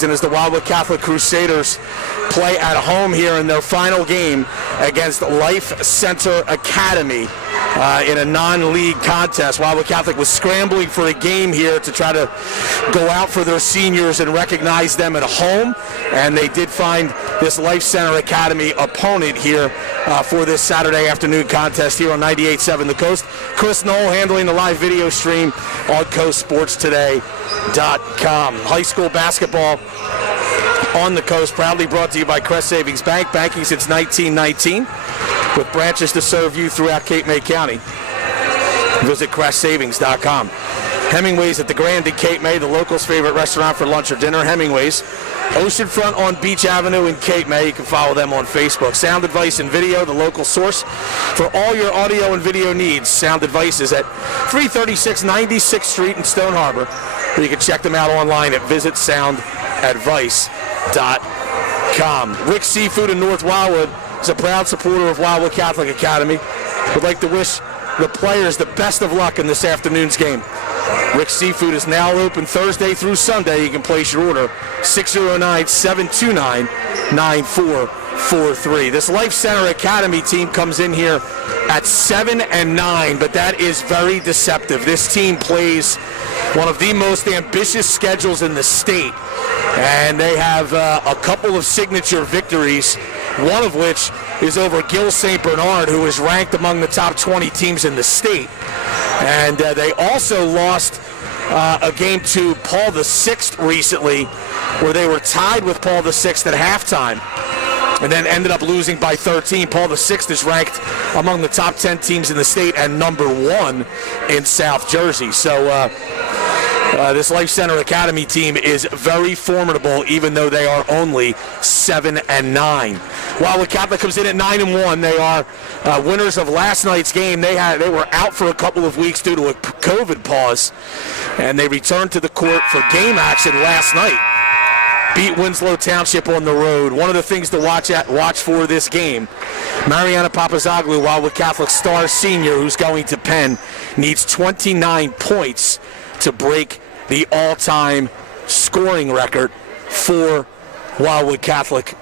And as the Wildwood Catholic Crusaders play at home here in their final game against Life Center Academy in a non-league contest. Wildwood Catholic was scrambling for a game here to try to go out for their seniors and recognize them at home, and they did find this Life Center Academy opponent here for this Saturday afternoon contest here on 98.7 The Coast. Chris Knoll handling the live video stream on CoastSportsToday.com. High school basketball on the Coast, proudly brought to you by Crest Savings Bank, banking since 1919, with branches to serve you throughout Cape May County. Visit CrestSavings.com. Hemingway's at the Grand in Cape May, the locals' favorite restaurant for lunch or dinner. Hemingway's, oceanfront on Beach Avenue in Cape May. You can follow them on Facebook. Sound Advice and Video, the local source for all your audio and video needs. Sound Advice is at 336 96th Street in Stone Harbor, or you can check them out online at visitsoundadvice.com. Rick's Seafood in North Wildwood is a proud supporter of Wildwood Catholic Academy. Would like to wish the players the best of luck in this afternoon's game. Rick's Seafood is now open Thursday through Sunday. You can place your order 609-729-9443. This Life Center Academy team comes in here at 7-9, but that is very deceptive. This team plays one of the most ambitious schedules in the state, and they have a couple of signature victories, one of which is over Gill St. Bernard, who is ranked among the top 20 teams in the state. And they also lost a game to Paul VI recently, where they were tied with Paul VI at halftime, and then ended up losing by 13. Paul VI is ranked among the top 10 teams in the state and number 1 in South Jersey. So this Life Center Academy team is very formidable, even though they are only 7-9. Wildwood Catholic comes in at 9-1. They are winners of last night's game. They were out for a couple of weeks due to a COVID pause, and they returned to the court for game action last night. Beat Winslow Township on the road. One of the things to watch for this game, Mariana Papazoglu, Wildwood Catholic star senior, who's going to Penn, needs 29 points to break the all-time scoring record for Wildwood Catholic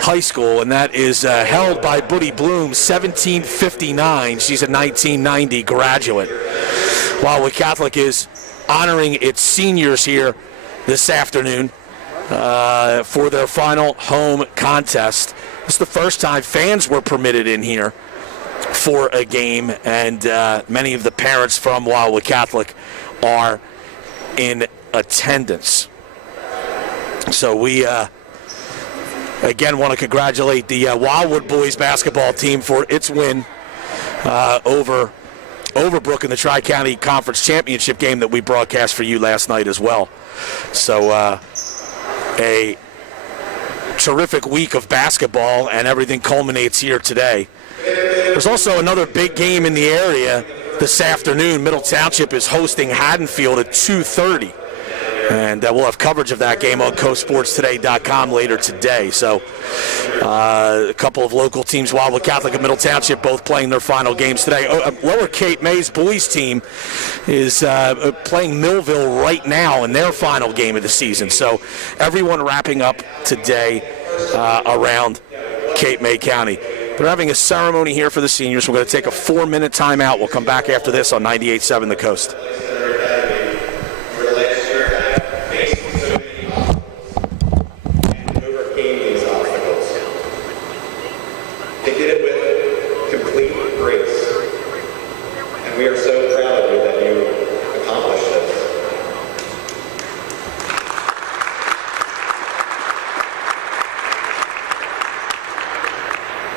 High School, and that is held by Buddy Bloom, 1759. She's a 1990 graduate. Wildwood Catholic is honoring its seniors here this afternoon for their final home contest. This is the first time fans were permitted in here for a game, and many of the parents from Wildwood Catholic are in attendance. So we again want to congratulate the Wildwood boys basketball team for its win over Overbrook in the Tri-County Conference Championship game that we broadcast for you last night as well. So a terrific week of basketball, and everything culminates here today. There's also another big game in the area this afternoon. Middle Township is hosting Haddonfield at 2:30. And we'll have coverage of that game on CoastSportsToday.com later today. So a couple of local teams, Wildwood Catholic and Middle Township, both playing their final games today. Lower Cape May's boys team is playing Millville right now in their final game of the season. So everyone wrapping up today around Cape May County. They're having a ceremony here for the seniors. We're going to take a 4-minute timeout. We'll come back after this on 98.7 The Coast.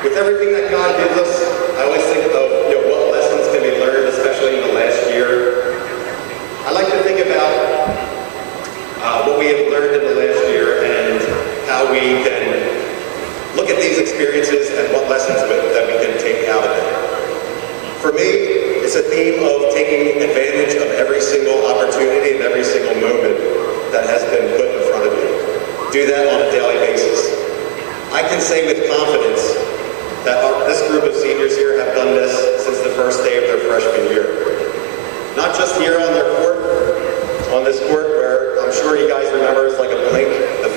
With everything that God gives us, I always think of what lessons can be learned, especially in the last year. I like to think about what we have learned in the last year and how we can look at these experiences and what lessons that we can take out of it. For me, it's a theme of taking advantage of every single opportunity and every single moment that has been put in front of you. Do that on a daily basis. I can say with confidence that this group of seniors here have done this since the first day of their freshman year. Not just here on their court, on this court where I'm sure you guys remember it's like a blink, the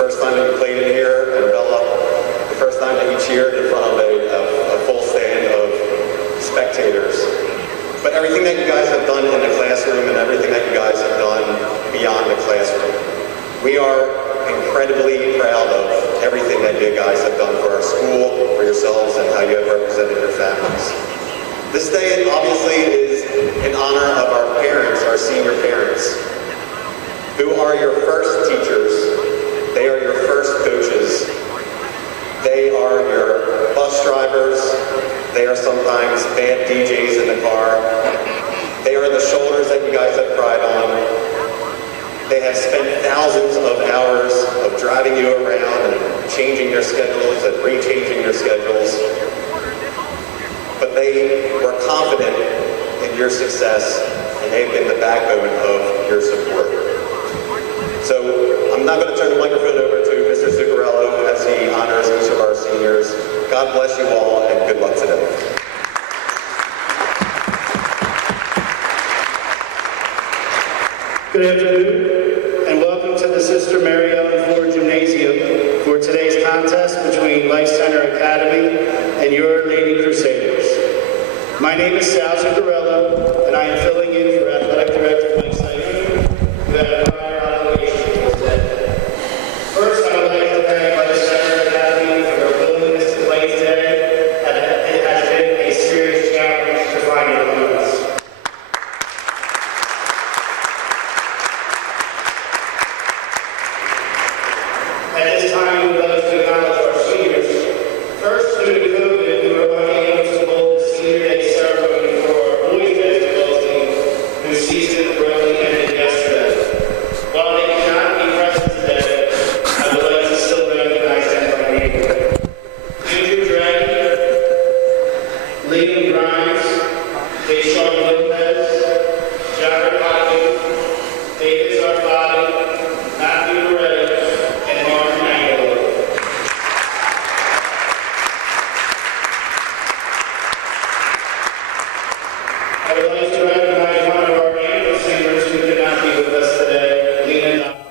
incredibly proud of everything that you guys have done for our school, for yourselves, and how you have represented your families. This day obviously is in honor of our parents, our senior parents, who are your first teachers. They are your first coaches. They are your bus drivers. They are sometimes bad DJs in the car. They are the shoulders that you guys have cried on. They have spent thousands of hours of driving you around and changing your schedules and re-changing your schedules. But they were confident in your success, and they've been the backbone of your support. So I'm now going to turn the microphone over to Mr. Zuccarello as he honors each of our seniors. God bless you all, and good luck today. Good afternoon, and welcome to the Sister Mary Ellen Ford Gymnasium for today's contest between Life Center Academy and your Lady Crusaders. My name is Sal Zuccarello, and I am filling in for Athletic Director Mike Sayuni, who had a prior obligation to today. First, I would like to thank Life Center Academy for their willingness to play today, and it has been a serious challenge to find your opponents. At this time, we would like to acknowledge our seniors. First, due to COVID, we were unable to hold the Senior Day ceremony for our boys basketball team, whose season abruptly ended yesterday. While they cannot be present today, I would like to still recognize them by name. Andrew Draghi, Liam Grimes, Deshaun Lopez, Jared Hopkins, David Zarfati, Matthew Moretti, and Mark Mangolo. I would like to recognize one of our annual singers who could not be with us today, Lena Donovan.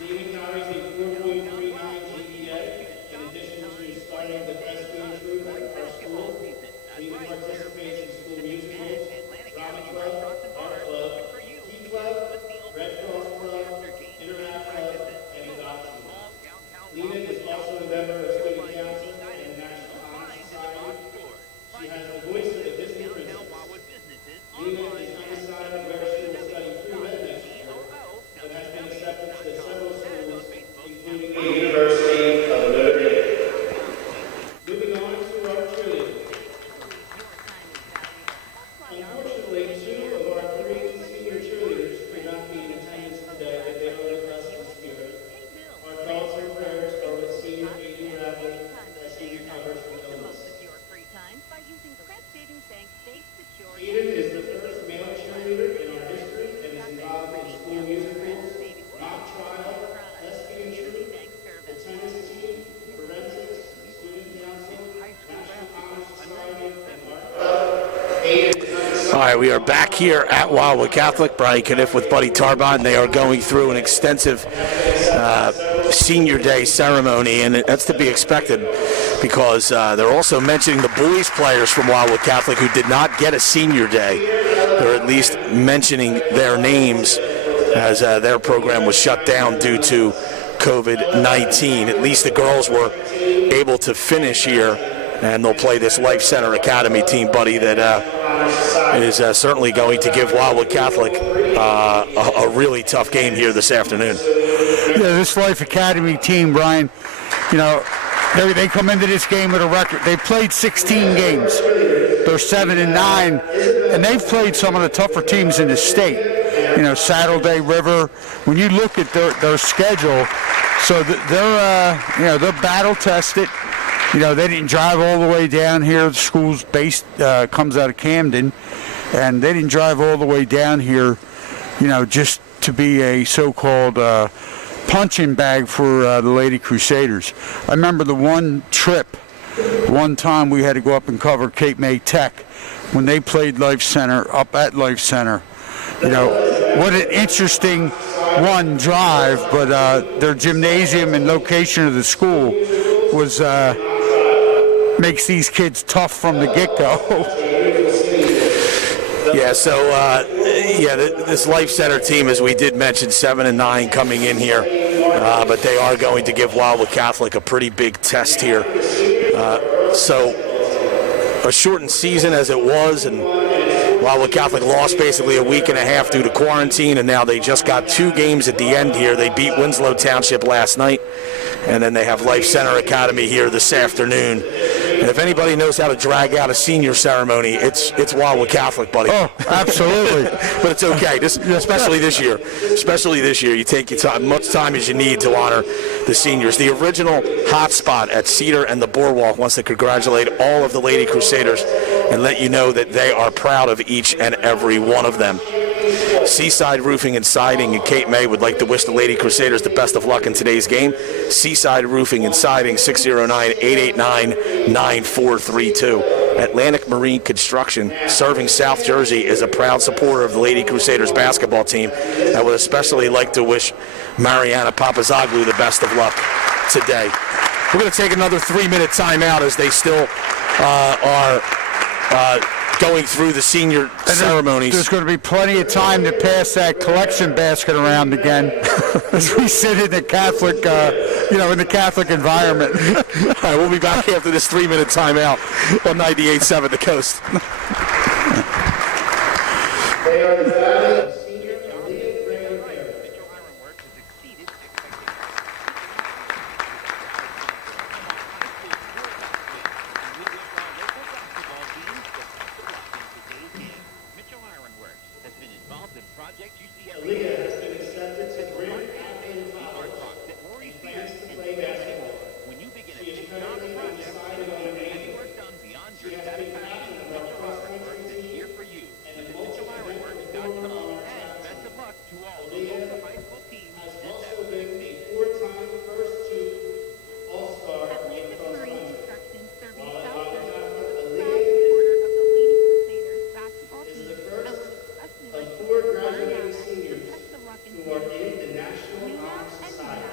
Lena carries a 4.39 GPA. In addition to starting the best food troupe at our school, Lena participates in school musicals, drama club, art club, key club, Red Cross Club, Interact Club, and adoption. Lena is also a member of student council and the National Honor Society. She has the voice of the Disney princess. Lena is undecided whether she will study pre-med next year, but has been accepted to several schools, including the University of Notre Dame. Moving on to our cheerleaders. Unfortunately, two of our three senior cheerleaders could not be in attendance today, but they are with us in spirit. Our thoughts and prayers are with senior Aiden Bradley as he recovers from illness. Aiden is the first male cheerleader in our history and is involved in school musicals, mock trial, thespian troupe, the tennis team, forensics, student council, National Honor Society, and art club. Aiden is undecided. All right, we are back here at Wildwood Catholic. Brian Caniff with Buddy Tarbon. They are going through an extensive senior day ceremony, and that's to be expected because they're also mentioning the boys players from Wildwood Catholic who did not get a senior day. They're at least mentioning their names as their program was shut down due to COVID-19. At least the girls were able to finish here, and they'll play this Life Center Academy team, Buddy, that is certainly going to give Wildwood Catholic a really tough game here this afternoon. Yeah, this Life Academy team, Brian, you know, they come into this game with a record. They played 16 games. They're 7-9, and they've played some of the tougher teams in the state. You know, Saddle Day, River. When you look at their schedule, so they're battle tested. You know, they didn't drive all the way down here. The school's based comes out of Camden, and they didn't drive all the way down here, you know, just to be a so-called punching bag for the Lady Crusaders. I remember the one time we had to go up and cover Cape May Tech when they played Life Center up at Life Center. You know, what an interesting drive, but their gymnasium and location of the school was makes these kids tough from the get-go. Yeah, so Yeah, this Life Center team, as we did mention, 7-9 coming in here, but they are going to give Wildwood Catholic a pretty big test here. So a shortened season as it was, and Wildwood Catholic lost basically a week and a half due to quarantine, and now they just got 2 games at the end here. They beat Winslow Township last night, and then they have Life Center Academy here this afternoon. And if anybody knows how to drag out a senior ceremony, it's Wildwood Catholic, buddy. Oh, absolutely. But it's okay, especially this year. Especially this year, you take your time, much time as you need to honor the seniors. The original hotspot at Cedar and the Boardwalk wants to congratulate all of the Lady Crusaders and let you know that they are proud of each and every one of them. Seaside Roofing and Siding in Cape May would like to wish the Lady Crusaders the best of luck in today's game. Seaside Roofing and Siding, 609-889-9432. Atlantic Marine Construction, serving South Jersey, is a proud supporter of the Lady Crusaders basketball team. I would especially like to wish Mariana Papazoglu the best of luck today. We're going to take another 3-minute timeout as they still are going through the senior ceremonies. There's going to be plenty of time to pass that collection basket around again as we sit in the Catholic, in the Catholic environment. All right, we'll be back after this 3-minute timeout on 98.7 The Coast. They are the Valley of Senior and Leah Graham Perry. Leah has been accepted to Grand Athens College and plans to play basketball. She is currently undecided on a major. She has been captain of our cross-country team and a multi-event performer on our track team. Leah has also been a 4-time first-team All-Star in cross-country. While at Wildwood Catholic, Leah is the first of 4 graduating seniors who are in the National Honor Society.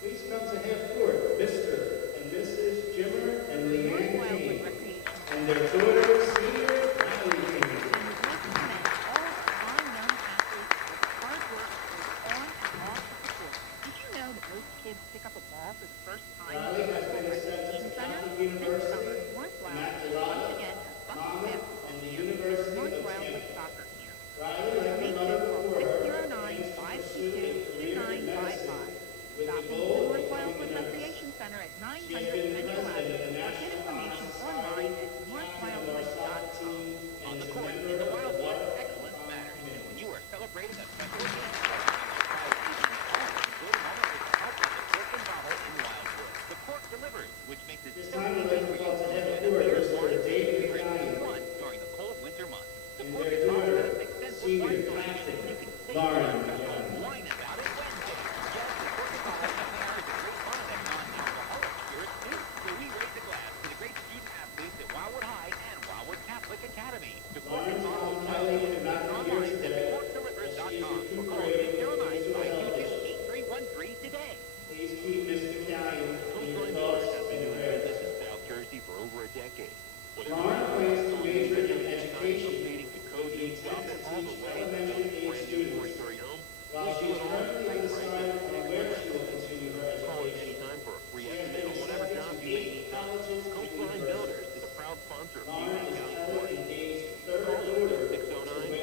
Please come to half court, Mr. and Mrs. Jimmer and Leanne King, and their daughter, Senior Riley King. Riley has been accepted to Catholic University, Immaculata, Monmouth, and the University of Tampa. Riley, like her mother before her, plans to pursue a career in medicine with the goal of becoming a nurse. She has been president of the National Honor Society, captain of our soccer team, and is a member of the Water Excellence Committee. You are celebrating a special event. The pork delivers, which makes it This time we'd like to call to half court Mr. David Italian during the cold winter months. The and pork their is daughter, often expensive Senior Captain Lauren Italian. wine about it Wednesday. Yes, the pork is often a great fun and non-alcoholic spirits too. So we raise a glass to the great student athletes at Wildwood High and Wildwood Catholic Academy. To Lauren's mom Kelly could not be here today, as she is recuperating from physical health issues. 8313 today. Please keep Mr. Italian in your thoughts and prayers. in South Jersey for over a decade. Lauren plans to major in education with the intent to teach elementary age students. While she is currently undecided on where she will continue her education, she has been accepted to 8 colleges and universities. Lauren is Kelly and Dave's third daughter to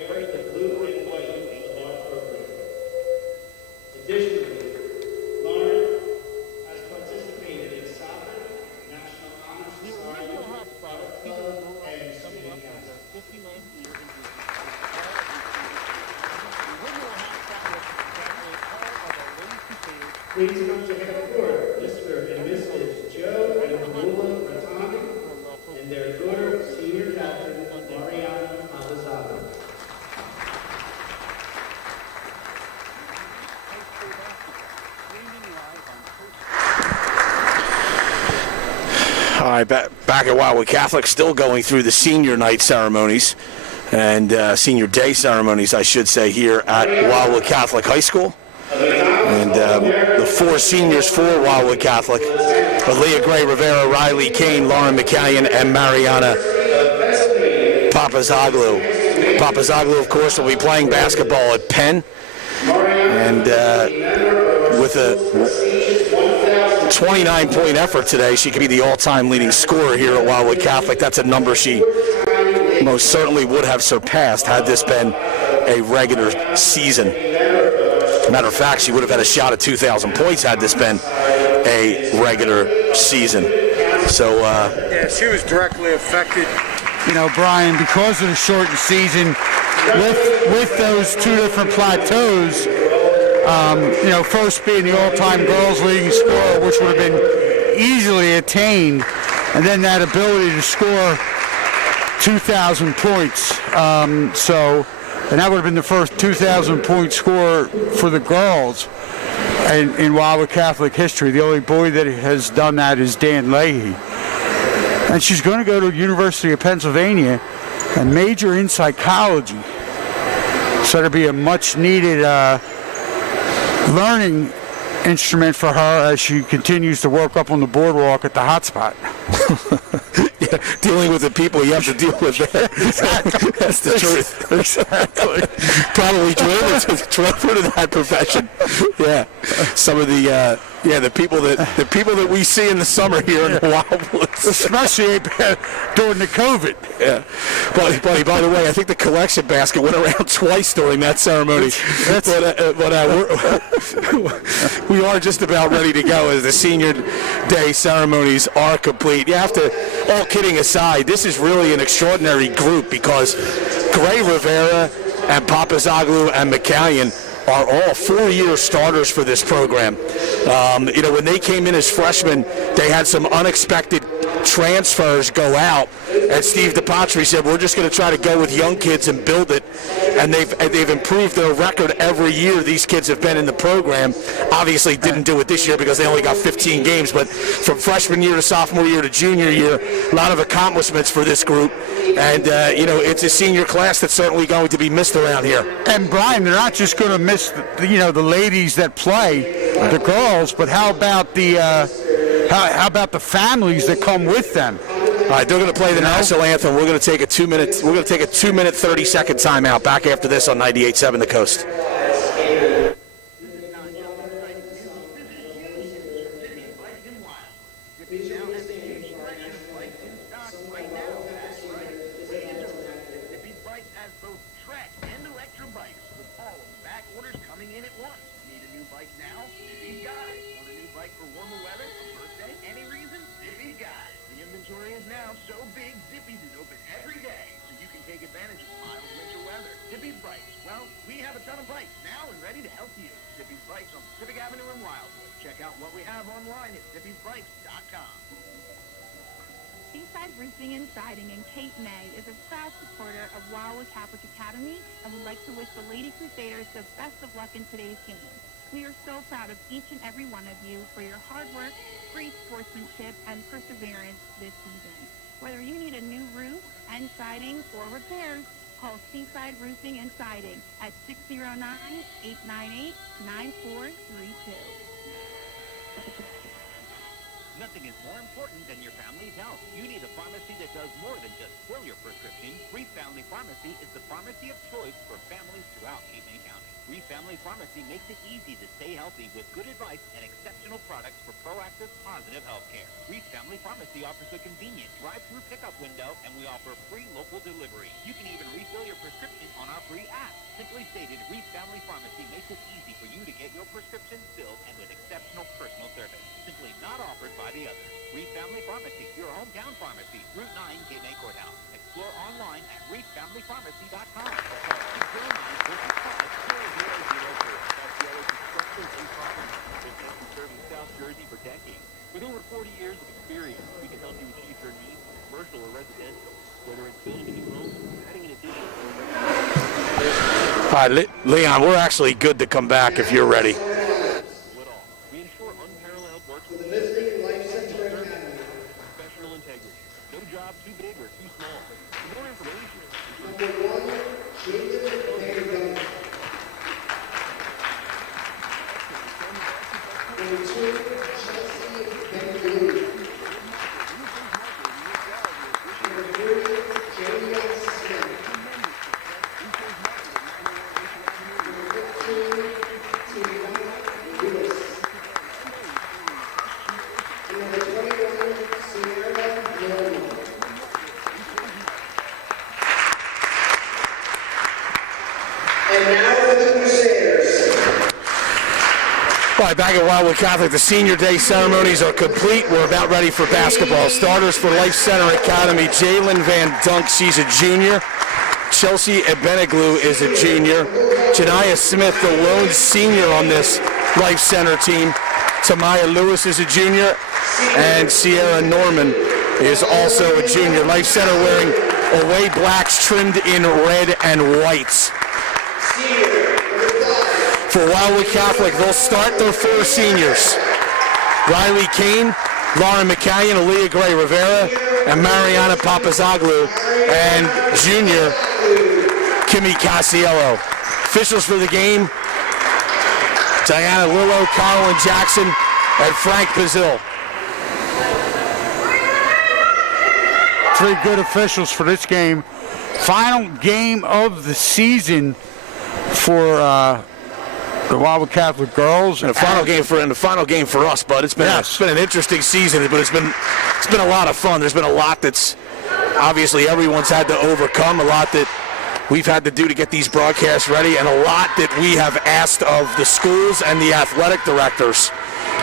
wear the blue and white of our program. Additionally, Lauren has participated in soccer, National Honor Society, Art Club, and Student Council. Please come to half court, Mr. and Mrs. Joe and Lola Ratani, and their daughter, Senior Captain Mariana Alazado. All right, back at Wildwood Catholic, still going through the senior night ceremonies and senior day ceremonies, I should say, here at Wildwood Catholic High School. And the four seniors for Wildwood Catholic. Leah Gray, Rivera, Riley Kane, Lauren McCallion, and Mariana Papazoglu. Papazoglu, of course, will be playing basketball at Penn. And with a 29-point effort today, she could be the all-time leading scorer here at Wildwood Catholic. That's a number she most certainly would have surpassed had this been a regular season. Matter of fact, she would have had a shot at 2,000 points had this been a regular season. So, yeah, she was directly affected. You know, Brian, because of the shortened season, with those two different plateaus, you know, first being the all-time girls leading scorer, which would have been easily attained, and then that ability to score 2,000 points. And that would have been the first 2,000-point score for the girls in Wildwood Catholic history. The only boy that has done that is Dan Leahy. And she's going to go to the University of Pennsylvania and major in psychology. So it'll be a much-needed learning instrument for her as she continues to work up on the boardwalk at the hotspot. Yeah, dealing with the people you have to deal with there. Exactly. That's the truth. Exactly. Probably drove her to that profession. Yeah. Some of the people that we see in the summer here in the Wildwoods. Especially during the COVID. Yeah. Buddy, by the way, I think the collection basket went around twice during that ceremony. We are just about ready to go as the senior day ceremonies are complete. You have to, all kidding aside, this is really an extraordinary group because Gray, Rivera, and Papazoglu and McCallion are all four-year starters for this program. You know, when they came in as freshmen, they had some unexpected transfers go out, and Steve DePatri said, we're just going to try to go with young kids and build it, and they've improved their record every year these kids have been in the program. Obviously didn't do it this year because they only got 15 games, but from freshman year to sophomore year to junior year, a lot of accomplishments for this group, and you know, it's a senior class that's certainly going to be missed around here. And Brian, they're not just going to miss the ladies that play, the girls, but how about the families that come with them? All right, they're going to play the national anthem. We're going to take a 2-minute 30-second timeout. Back after this on 98.7 The Coast. Roofing and Siding and Kate May is a proud supporter of Wildwood Catholic Academy and would like to wish the Lady Crusaders the best of luck in today's game. We are so proud of each and every one of you for your hard work, great sportsmanship, and perseverance this season. Whether you need a new roof and siding or repairs, call Seaside Roofing and Siding at 609-898-9432. Nothing is more important than your family's health. You need a pharmacy that does more than just fill your prescription. Reef Family Pharmacy is the pharmacy of choice for families throughout Cape May County. Reef Family Pharmacy makes it easy to stay healthy with good advice and exceptional products for proactive, positive health care. Reef Family Pharmacy offers a convenient drive-through pickup window, and we offer free local delivery. You can even refill your prescription on our free app. Simply stated, Reef Family Pharmacy makes it easy for you to get your prescription filled and with exceptional personal service. Simply not offered by the others. Reef Family Pharmacy, your hometown pharmacy, Route 9, Cape May Courthouse. Explore online at reeffamilypharmacy.com. Call 609-425-0004. That's the other construction and property. They've been serving South Jersey for decades. With over 40 years of experience, we can help you achieve your needs, commercial or residential, whether it's building a new home, adding an addition, All right, Leon, we're actually good to come back if you're ready. We ensure unparalleled work with the professional integrity. No job too big or too small. For more information, right, back at Wildwood Catholic, the senior day ceremonies are complete. We're about ready for basketball. Starters for Life Center Academy, Jalen Van Dunk, she's a junior. Chelsea Ebeniglu is a junior. Janiyah Smith, the lone senior on this Life Center team. Tamaya Lewis is a junior. And Sierra Norman is also a junior. Life Center wearing away blacks trimmed in red and whites. For Wildwood Catholic, they'll start their 4 seniors. Riley Kane, Lauren McCallion, Aaliyah Gray Rivera, and Mariana Papazoglu, and junior Kimmy Casiello. Officials for the game, Diana Lillo, Colin Jackson, and Frank Bazil. 3 good officials for this game. Final game of the season for the Wildwood Catholic girls. And the final game for us, bud. It's been an interesting season, but it's been a lot of fun. There's been a lot that's obviously everyone's had to overcome, a lot that we've had to do to get these broadcasts ready, and a lot that we have asked of the schools and the athletic directors.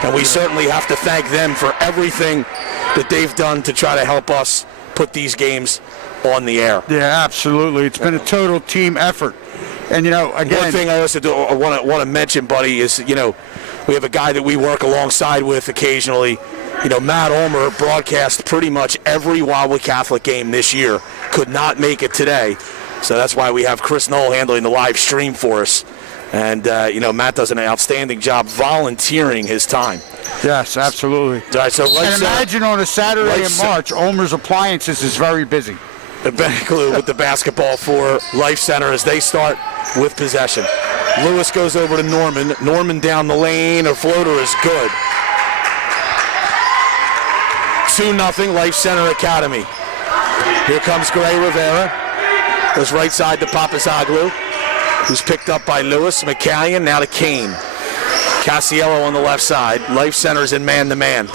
And we certainly have to thank them for everything that they've done to try to help us put these games on the air. Yeah, absolutely. It's been a total team effort. And, again, one thing I also want to mention, buddy, is, we have a guy that we work alongside with occasionally. Matt Ulmer broadcast pretty much every Wildwood Catholic game this year. Could not make it today. So that's why we have Chris Knoll handling the live stream for us. And, Matt does an outstanding job volunteering his time. Yes, absolutely. All right, so and imagine on a Saturday in March, Ulmer's Appliances is very busy. Ebeniglu with the basketball for Life Center as they start with possession. Lewis goes over to Norman. Norman down the lane. Her floater is good. 2-0 Life Center Academy. Here comes Gray Rivera. Goes right side to Papazoglu, who's picked up by Lewis. McCallion now to Kane. Casiello on the left side. Life Center's in man-to-man.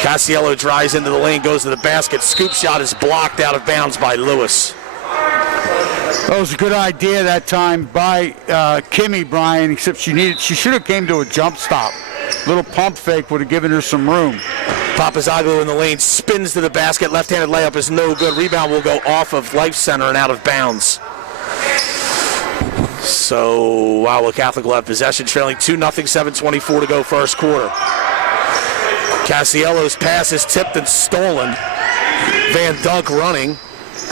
Casiello drives into the lane, goes to the basket. Scoop shot is blocked out of bounds by Lewis. That was a good idea that time by Kimmy, Brian, except she should have came to a jump stop. Little pump fake would have given her some room. Papazoglu in the lane, spins to the basket. Left-handed layup is no good. Rebound will go off of Life Center and out of bounds. So Wildwood Catholic will have possession, trailing 2-0, 7:24 to go first quarter. Casiello's pass is tipped and stolen. Van Dunk running.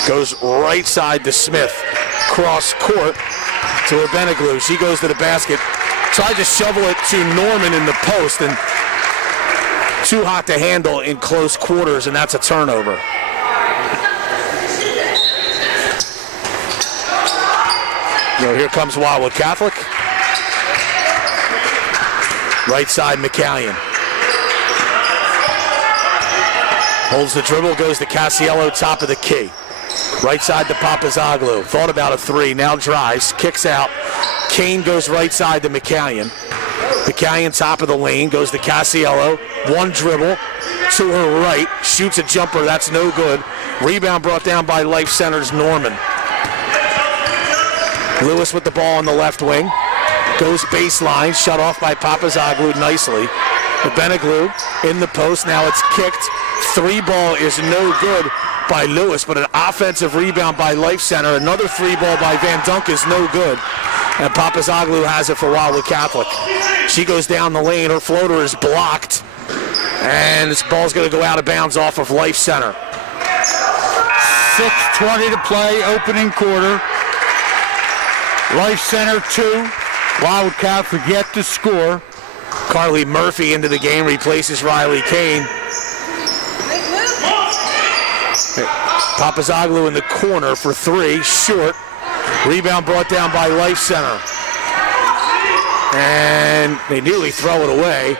Goes right side to Smith. Cross court to Ebeniglu. She goes to the basket. Tried to shovel it to Norman in the post, and too hot to handle in close quarters, and that's a turnover. So here comes Wildwood Catholic. Right side, McCallion. Holds the dribble, goes to Casiello, top of the key. Right side to Papazoglu. Thought about a 3, now drives, kicks out. Kane goes right side to McCallion. McCallion top of the lane, goes to Casiello. One dribble to her right, shoots a jumper, that's no good. Rebound brought down by Life Center's Norman. Lewis with the ball on the left wing. Goes baseline, shut off by Papazoglu nicely. Ebeniglu in the post, now it's kicked. 3 ball is no good by Lewis, but an offensive rebound by Life Center. Another 3 ball by Van Dunk is no good. And Papazoglu has it for Wildwood Catholic. She goes down the lane, her floater is blocked. And this ball's gonna go out of bounds off of Life Center. 6:20 to play, opening quarter. Life Center 2, Wildwood Catholic yet to score. Carly Murphy into the game, replaces Riley Kane. Papazoglu in the corner for 3, short. Rebound brought down by Life Center. And they nearly throw it away,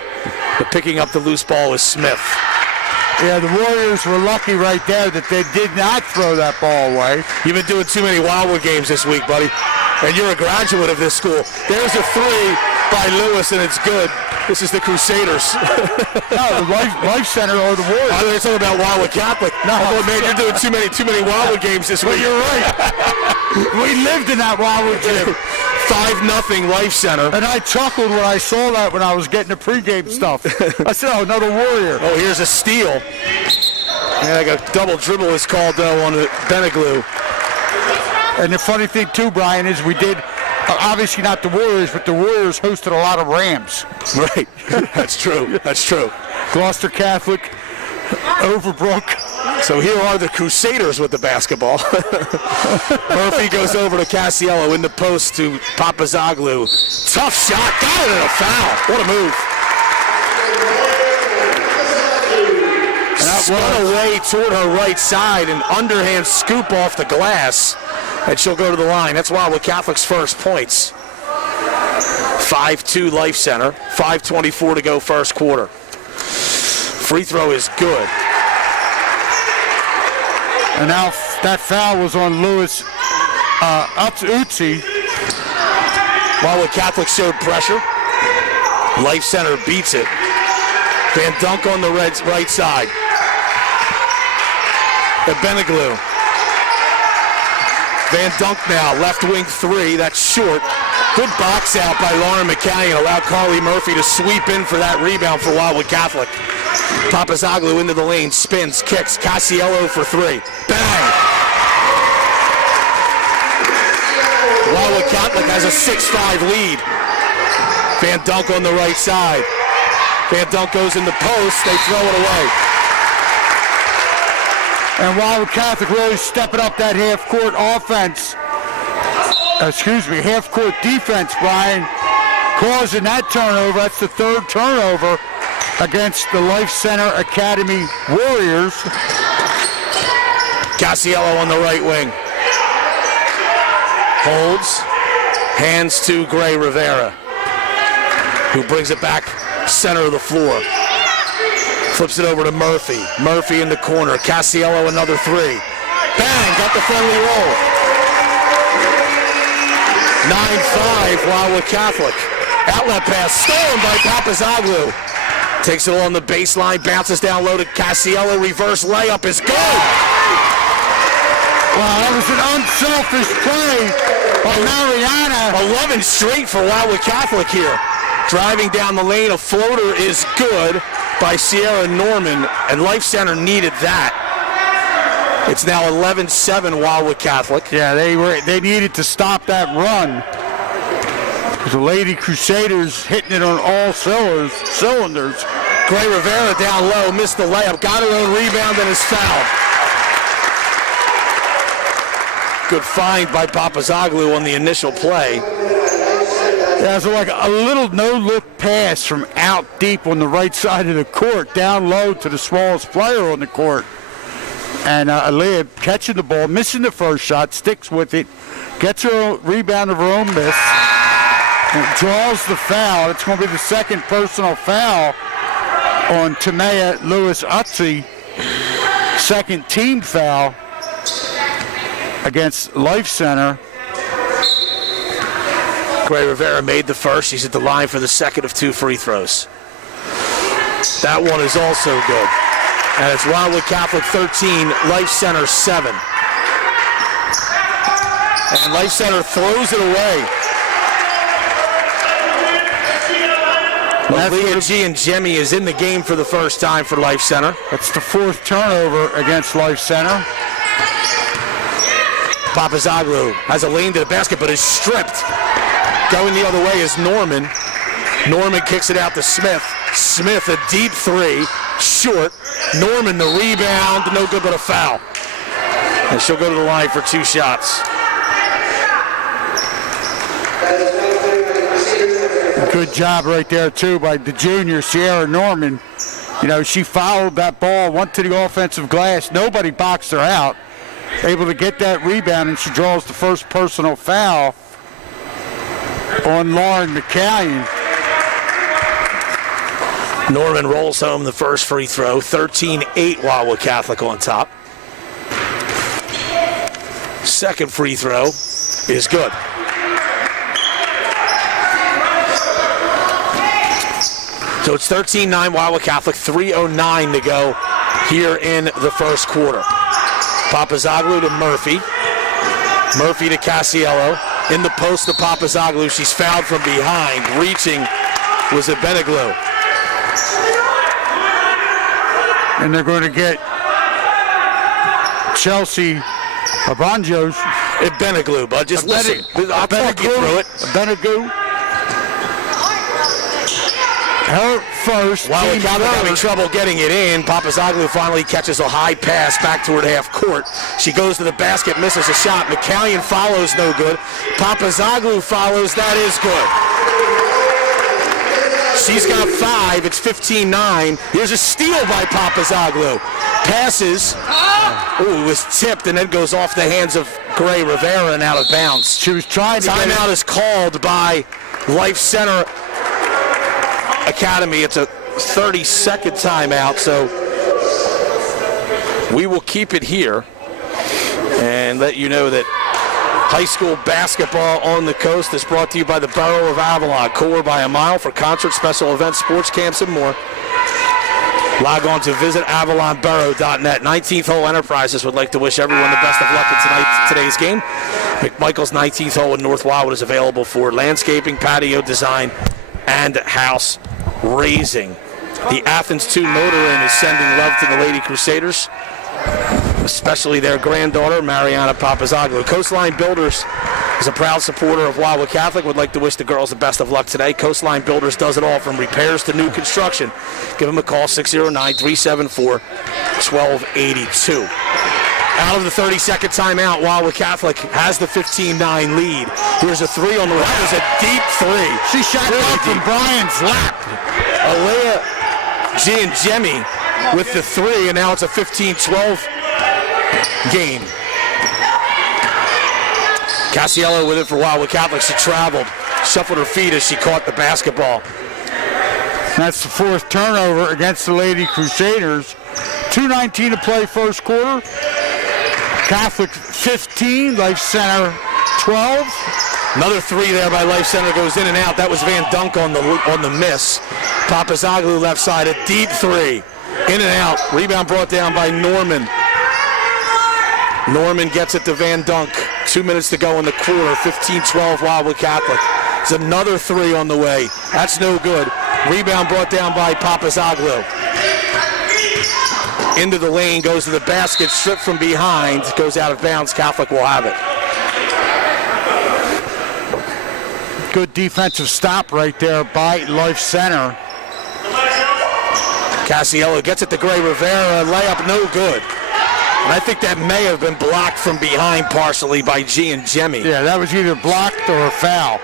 but picking up the loose ball is Smith. Yeah, the Warriors were lucky right there that they did not throw that ball away. You've been doing too many Wildwood games this week, buddy. And you're a graduate of this school. There's a 3 by Lewis, and it's good. This is the Crusaders. No, the Life Center or the Warriors. I thought you were talking about Wildwood Catholic. No, man, you're doing too many Wildwood games this week. But you're right. We lived in that Wildwood gym. 5-0 Life Center. And I chuckled when I saw that when I was getting the pregame stuff. I said, oh, another Warrior. Oh, here's a steal. Yeah, like a double dribble is called, though, on Beneglu. And the funny thing, too, Brian, is we did, obviously not the Warriors, but the Warriors hosted a lot of Rams. Right. That's true. That's true. Gloucester Catholic, Overbrook. So here are the Crusaders with the basketball. Murphy goes over to Casiello in the post to Papazoglu. Tough shot. Got it in a foul. What a move. Spun away toward her right side, an underhand scoop off the glass, and she'll go to the line. That's Wildwood Catholic's first points. 5-2 Life Center. 5:24 to go first quarter. Free throw is good. And now that foul was on Lewis Utsi. Wildwood Catholic showed pressure. Life Center beats it. Van Dunk on the right side. At Beneglu. Van Dunk now, left wing three, that's short. Good box out by Lauren McCallion, allowed Carly Murphy to sweep in for that rebound for Wildwood Catholic. Papazoglu into the lane, spins, kicks, Casiello for three. Bang! Wildwood Catholic has a 6-5 lead. Van Dunk on the right side. Van Dunk goes in the post, they throw it away. And Wildwood Catholic really stepping up that half-court offense. Half-court defense, Brian, causing that turnover. That's the third turnover against the Life Center Academy Warriors. Casiello on the right wing. Holds. Hands to Gray Rivera, who brings it back center of the floor. Flips it over to Murphy. Murphy in the corner. Casiello another three. Bang! Got the friendly roll. 9-5 Wildwood Catholic. Outlet pass stolen by Papazoglu. Takes it along the baseline, bounces down low to Casiello. Reverse layup is good. Wow, that was an unselfish play by Mariana. 11 straight for Wildwood Catholic here. Driving down the lane, a floater is good by Sierra Norman, and Life Center needed that. It's now 11-7 Wildwood Catholic. Yeah, they needed to stop that run. The Lady Crusaders hitting it on all cylinders. Gray Rivera down low, missed the layup, got her own rebound and is fouled. Good find by Papazoglu on the initial play. Yeah, so like a little no-look pass from out deep on the right side of the court, down low to the smallest player on the court. And Aaliyah catching the ball, missing the first shot, sticks with it, gets her own rebound of her own miss, and draws the foul. It's going to be the second personal foul on Tamea Lewis Utsi. Second team foul against Life Center. Gray Rivera made the first. He's at the line for the second of two free throws. That one is also good. And it's Wildwood Catholic 13, Life Center 7. And Life Center throws it away. Leah G and Jemmy is in the game for the first time for Life Center. That's the fourth turnover against Life Center. Papazoglu has a lane to the basket, but is stripped. Going the other way is Norman. Norman kicks it out to Smith. Smith, a deep three, short. Norman, the rebound, no good but a foul. And she'll go to the line for two shots. Good job right there, too, by the junior, Sierra Norman. You know, she fouled that ball, went to the offensive glass. Nobody boxed her out. Able to get that rebound, and she draws the first personal foul on Lauren McCallion. Norman rolls home the first free throw. 13-8 Wildwood Catholic on top. Second free throw is good. So it's 13-9 Wildwood Catholic, 3:09 to go here in the first quarter. Papazoglu to Murphy. Murphy to Casiello. in the post to Papazoglu. She's fouled from behind. Reaching was Beneglu. And they're going to get Chelsea Abanjos. Beneglu, bud. Just listen. I'll talk you through it. Beneglu. Her first. While we're having trouble getting it in, Papazoglu finally catches a high pass back toward half court. She goes to the basket, misses a shot. McCallion follows, no good. Papazoglu follows, that is good. She's got 5, it's 15-9. Here's a steal by Papazoglu. Passes. Ooh, it was tipped and then goes off the hands of Gray Rivera and out of bounds. She was trying to Timeout is called by Life Center Academy. It's a 30-second timeout, so we will keep it here and let you know that high school basketball on the coast is brought to you by the Borough of Avalon. Cooler by a mile for concerts, special events, sports camps, and more. Log on to visitavalonborough.net. 19th Hole Enterprises would like to wish everyone the best of luck in today's game. McMichael's 19th Hole in North Wildwood is available for landscaping, patio design, and house raising. The Athens 2 Motor Inn is sending love to the Lady Crusaders, especially their granddaughter, Mariana Papazoglu. Coastline Builders is a proud supporter of Wildwood Catholic. Would like to wish the girls the best of luck today. Coastline Builders does it all from repairs to new construction. Give them a call, 609-374-1282. Out of the 30-second timeout, Wildwood Catholic has the 15-9 lead. Here's a 3 on the way. That was a deep 3. She shot off from Brian's lap. Alea Gianjemi with the 3, and now it's a 15-12 game. Cassiello with it for Wildwood Catholic. She traveled, shuffled her feet as she caught the basketball. That's the 4th turnover against the Lady Crusaders. 2:19 to play first quarter. Catholic 15, Life Center 12. Another 3 there by Life Center goes in and out. That was Van Dunk on the miss. Papazoglu left side, a deep 3. In and out. Rebound brought down by Norman. Norman gets it to Van Dunk. 2 minutes to go in the quarter. 15-12 Wildwood Catholic. There's another 3 on the way. That's no good. Rebound brought down by Papazoglu. Into the lane, goes to the basket, stripped from behind, goes out of bounds. Catholic will have it. Good defensive stop right there by Life Center. Cassiello gets it to Gray Rivera, layup no good. And I think that may have been blocked from behind partially by Gianjemi. Yeah, that was either blocked or a foul.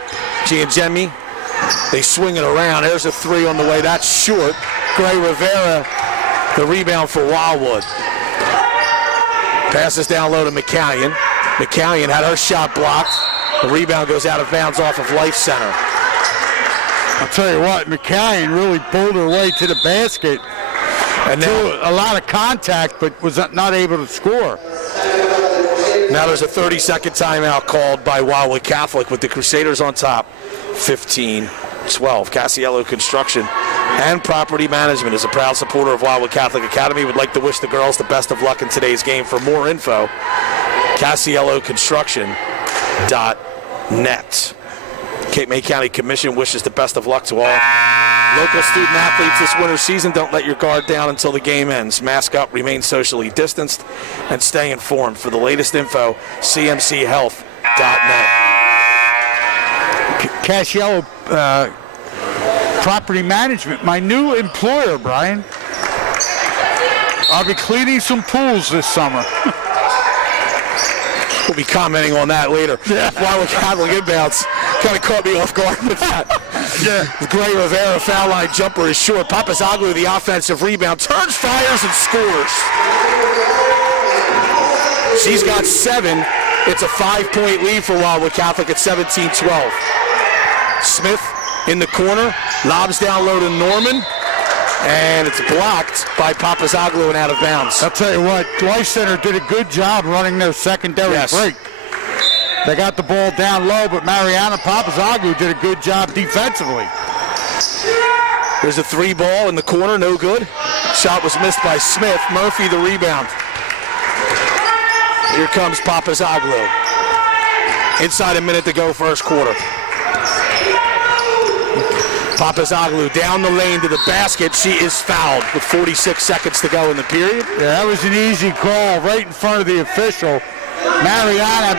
Gianjemi, they swing it around. There's a 3 on the way. That's short. Gray Rivera, the rebound for Wildwood. Passes down low to McCallion. McCallion had her shot blocked. The rebound goes out of bounds off of Life Center. I'll tell you what, McCallion really pulled her way to the basket. And now a lot of contact, but was not able to score. Now there's a 30-second timeout called by Wildwood Catholic with the Crusaders on top, 15-12. Cassiello Construction and Property Management is a proud supporter of Wildwood Catholic Academy. Would like to wish the girls the best of luck in today's game. For more info, CassielloConstruction.net. Cape May County Commission wishes the best of luck to all local student athletes this winter season. Don't let your guard down until the game ends. Mask up, remain socially distanced, and stay informed. For the latest info, cmchealth.net. Cassiello Property Management, my new employer, Brian. I'll be cleaning some pools this summer. We'll be commenting on that later. Yeah. Wildwood Catholic inbounds kind of caught me off guard with that. Yeah. Gray Rivera foul line jumper is short. Papazoglu, the offensive rebound, turns, fires, and scores. She's got 7. It's a 5-point lead for Wildwood Catholic at 17-12. Smith in the corner, lobs down low to Norman, and it's blocked by Papazoglu and out of bounds. I'll tell you what, Life Center did a good job running their secondary break. They got the ball down low, but Mariana Papazoglu did a good job defensively. There's a 3 ball in the corner, no good. Shot was missed by Smith. Murphy the rebound. Here comes Papazoglu. Inside a minute to go, first quarter. Papazoglu down the lane to the basket. She is fouled with 46 seconds to go in the period. Yeah, that was an easy call right in front of the official. Mariana,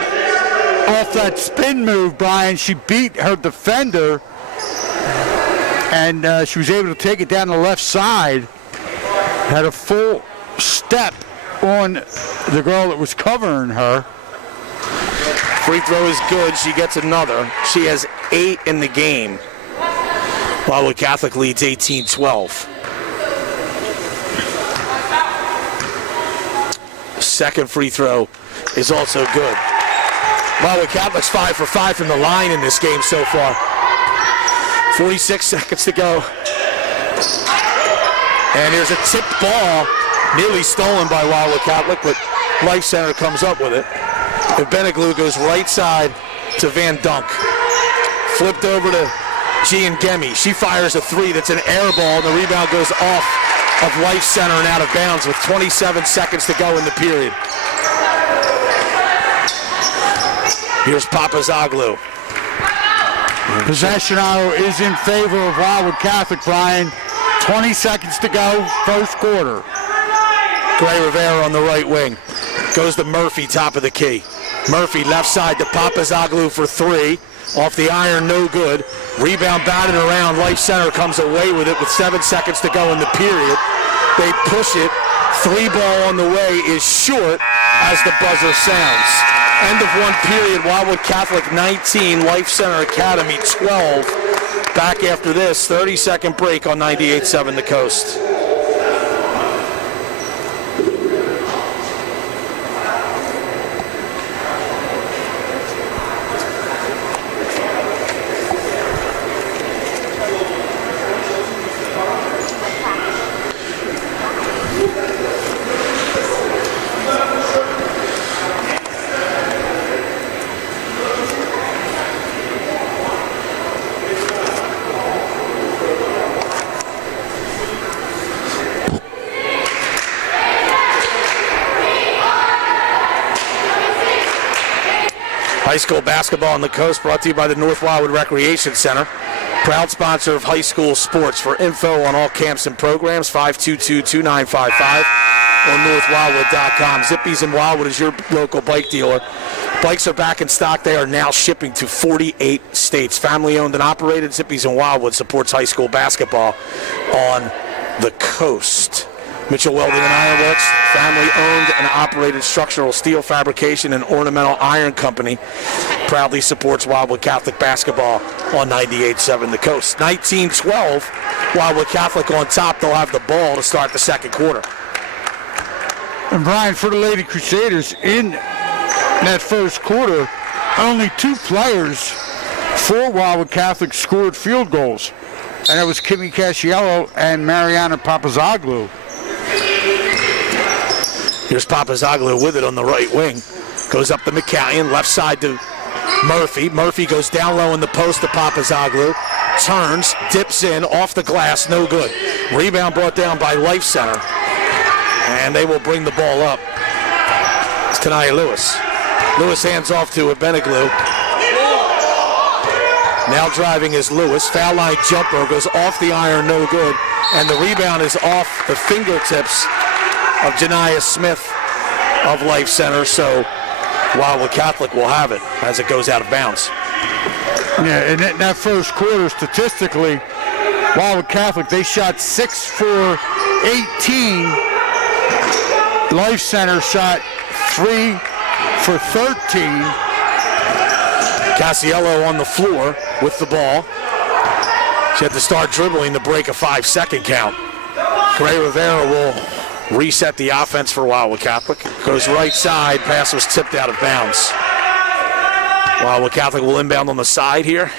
off that spin move, Brian, she beat her defender, and she was able to take it down the left side. Had a full step on the girl that was covering her. Free throw is good. She gets another. She has 8 in the game. Wildwood Catholic leads 18-12. Second free throw is also good. Wildwood Catholic's 5 for 5 from the line in this game so far. 46 seconds to go. And here's a tipped ball, nearly stolen by Wildwood Catholic, but Life Center comes up with it. Beneglu goes right side to Van Dunk. Flipped over to Gian Gemi. She fires a 3 that's an air ball, and the rebound goes off of Life Center and out of bounds with 27 seconds to go in the period. Here's Papazoglu. Possession arrow is in favor of Wildwood Catholic, Brian. 20 seconds to go, first quarter. Gray Rivera on the right wing. Goes to Murphy, top of the key. Murphy left side to Papazoglu for 3. Off the iron, no good. Rebound batted around. Life Center comes away with it with 7 seconds to go in the period. They push it. 3 ball on the way is short as the buzzer sounds. End of one period. Wildwood Catholic 19, Life Center Academy 12. Back after this 30-second break on 98.7 The Coast. High school basketball on the coast brought to you by the North Wildwood Recreation Center. Proud sponsor of high school sports. For info on all camps and programs, 522-2955 or northwildwood.com. Zippy's in Wildwood is your local bike dealer. Bikes are back in stock. They are now shipping to 48 states. Family owned and operated. Zippy's in Wildwood supports high school basketball on the coast. Mitchell Welding and Ironworks, family-owned and operated structural steel fabrication and ornamental iron company, proudly supports Wildwood Catholic basketball on 98.7 The Coast. 19-12, Wildwood Catholic on top. They'll have the ball to start the second quarter. And Brian, for the Lady Crusaders, in that first quarter, only 2 players for Wildwood Catholic scored field goals, and that was Kimmy Casciello and Mariana Papazoglu. Here's Papazoglu with it on the right wing. Goes up to McCallion, left side to Murphy. Murphy goes down low in the post to Papazoglu. Turns, dips in, off the glass, no good. Rebound brought down by Life Center. And they will bring the ball up. It's Tanaya Lewis. Lewis hands off to Beneglu. Now driving is Lewis. Foul line jumper goes off the iron, no good. And the rebound is off the fingertips of Janiyah Smith of Life Center, so Wildwood Catholic will have it as it goes out of bounds. Yeah, in that first quarter, statistically, Wildwood Catholic, they shot 6 for 18. Life Center shot 3 for 13. Casciello on the floor with the ball. She had to start dribbling to break a 5-second count. Gray Rivera will reset the offense for Wildwood Catholic. Goes right side. Pass was tipped out of bounds. Wildwood Catholic will inbound on the side here.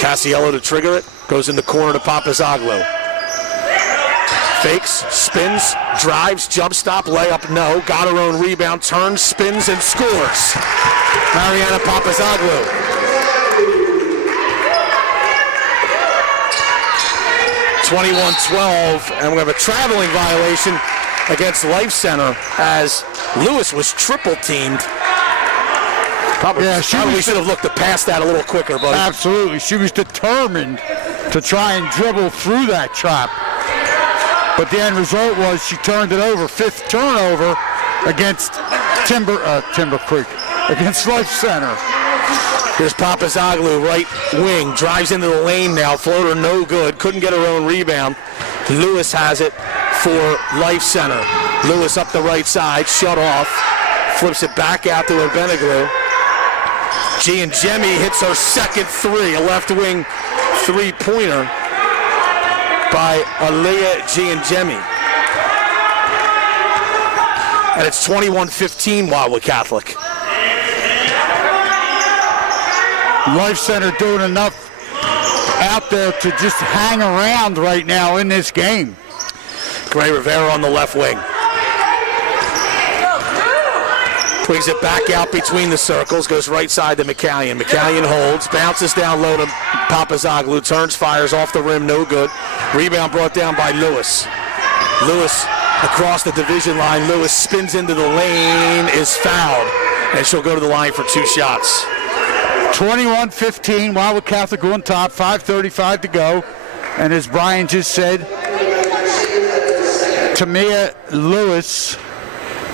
Casciello to trigger it. Goes in the corner to Papazoglu. Fakes, spins, drives, jump stop, layup, no. Got her own rebound, turns, spins, and scores. Mariana Papazoglu. 21-12, and we have a traveling violation against Life Center as Lewis was triple teamed Probably Yeah, should have looked to pass that a little quicker, buddy. Absolutely. She was determined to try and dribble through that trap. But the end result was she turned it over. 5th turnover against Timber Creek, against Life Center. Here's Papazoglu, right wing, drives into the lane now. Floater no good, couldn't get her own rebound. Lewis has it for Life Center. Lewis up the right side, shut off, flips it back out to Obeniglu. Giangemi hits her second three, a left wing three-pointer by Aliyah Giangemi. And it's 21-15 Wildwood Catholic. Life Center doing enough out there to just hang around right now in this game. Gray Rivera on the left wing. Brings it back out between the circles, goes right side to McCallion. McCallion holds, bounces down low to Papazoglu, turns, fires off the rim, no good. Rebound brought down by Lewis. Lewis across the division line. Lewis spins into the lane, is fouled, and she'll go to the line for 2 shots. 21-15, Wildwood Catholic on top, 5:35 to go. And as Brian just said, Tamia Lewis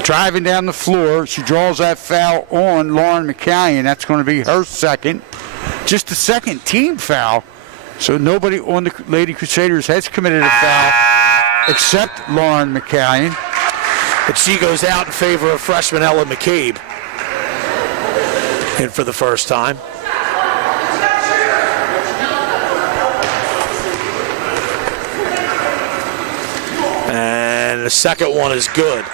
driving down the floor. She draws that foul on Lauren McCallion. That's going to be her second. Just the second team foul. So nobody on the Lady Crusaders has committed a foul except Lauren McCallion. But she goes out in favor of freshman Ella McCabe. In for the first time. And the second one is good.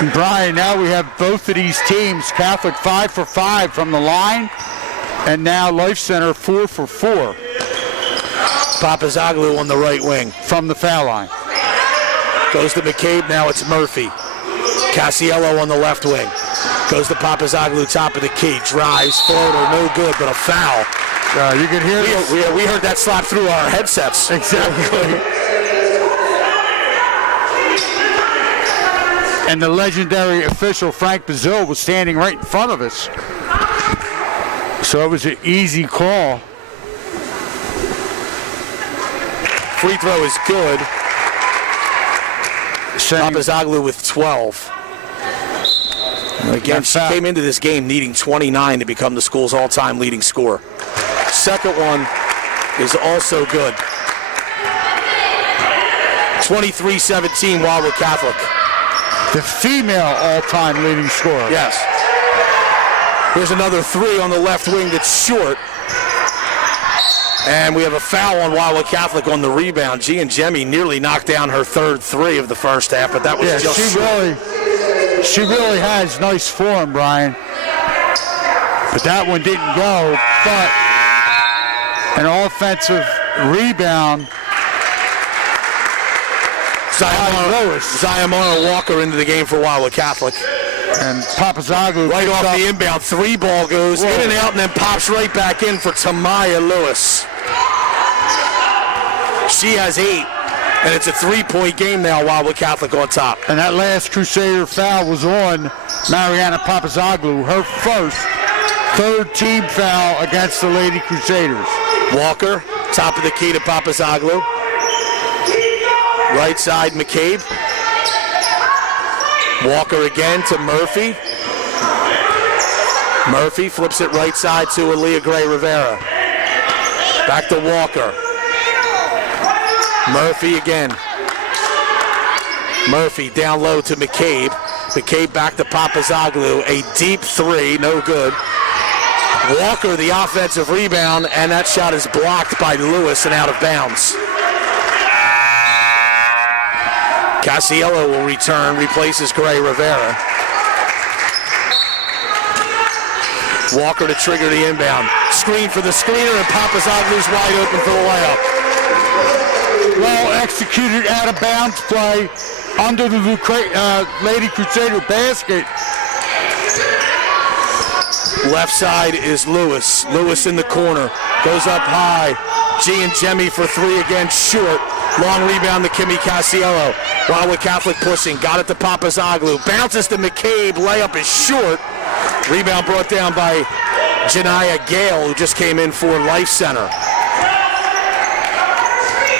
And Brian, now we have both of these teams, Catholic 5 for 5 from the line, and now Life Center 4 for 4. Papazoglu on the right wing. From the foul line. Goes to McCabe, now it's Murphy. Casiello on the left wing. Goes to Papazoglu, top of the key. Drives, floater, no good, but a foul. You can hear we heard that slap through our headsets. Exactly. And the legendary official, Frank Bazil, was standing right in front of us. So it was an easy call. Free throw is good. Papazoglu with 12. Again, she came into this game needing 29 to become the school's all-time leading scorer. Second one is also good. 23-17 Wildwood Catholic. The female all-time leading scorer. Yes. Here's another three on the left wing that's short. And we have a foul on Wildwood Catholic on the rebound. Giangemi nearly knocked down her third three of the first half, but that was just short. She really has nice form, Brian. But that one didn't go. But an offensive rebound. Zayamara Walker into the game for Wildwood Catholic. And Papazoglu right off the inbound. 3 ball goes in and out and then pops right back in for Tamaya Lewis. She has 8. And it's a 3-point game now, Wildwood Catholic on top. And that last Crusader foul was on Mariana Papazoglu, her third team foul against the Lady Crusaders. Walker, top of the key to Papazoglu. Right side, McCabe. Walker again to Murphy. Murphy flips it right side to Aaliyah Gray Rivera. Back to Walker. Murphy again. Murphy down low to McCabe. McCabe back to Papazoglu. A deep three, no good. Walker the offensive rebound, and that shot is blocked by Lewis and out of bounds. Casiello will return, replaces Gray Rivera. Walker to trigger the inbound. Screen for the screener, and Papazoglu's wide open for the layup. Well executed out of bounds play under the Lady Crusader basket. Left side is Lewis. Lewis in the corner. Goes up high. Giangemi for 3 again, short. Long rebound to Kimmy Casiello. Wildwood Catholic pushing. Got it to Papazoglu. Bounces to McCabe. Layup is short. Rebound brought down by Janiyah Gale, who just came in for Life Center.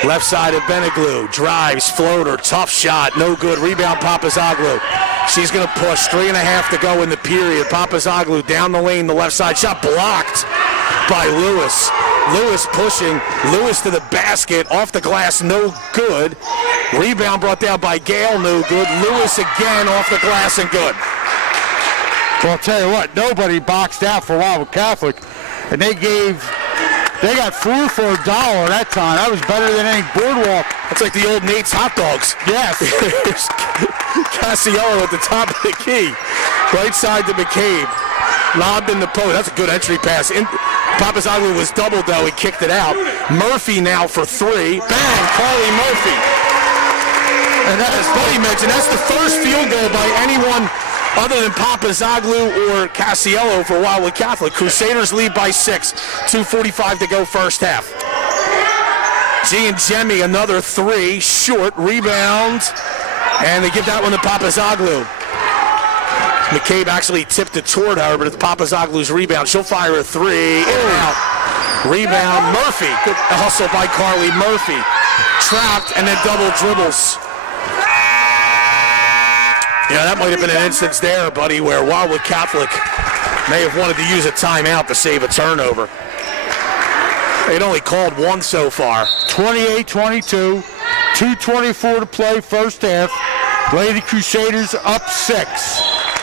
Left side of Beneglu, drives, floater, tough shot, no good. Rebound Papazoglu. She's going to push, 3.5 to go in the period. Papazoglu down the lane, the left side shot blocked by Lewis. Lewis pushing, Lewis to the basket, off the glass, no good. Rebound brought down by Gale, no good. Lewis again off the glass and good. Well, I'll tell you what, nobody boxed out for Wildwood Catholic, and they got 4 for $1 that time. That was better than any boardwalk. That's like the old Nate's hot dogs. Yes. Cassiello at the top of the key. Right side to McCabe. Lobbed in the post. That's a good entry pass. Papazoglu was doubled, though. He kicked it out. Murphy now for 3. Bang! Carly Murphy. And that, as Buddy mentioned, that's the first field goal by anyone other than Papazoglu or Cassiello for Wildwood Catholic. Crusaders lead by 6. 2:45 to go first half. G and Jemmy, another 3. Short. Rebound. And they give that one to Papazoglu. McCabe actually tipped it toward her, but it's Papazoglu's rebound. She'll fire a 3. In and out. Rebound. Murphy. Good hustle by Carly Murphy. Trapped and then double dribbles. Yeah, that might have been an instance there, buddy, where Wildwood Catholic may have wanted to use a timeout to save a turnover. They'd only called 1 so far. 28-22, 2:24 to play first half. Lady Crusaders up 6.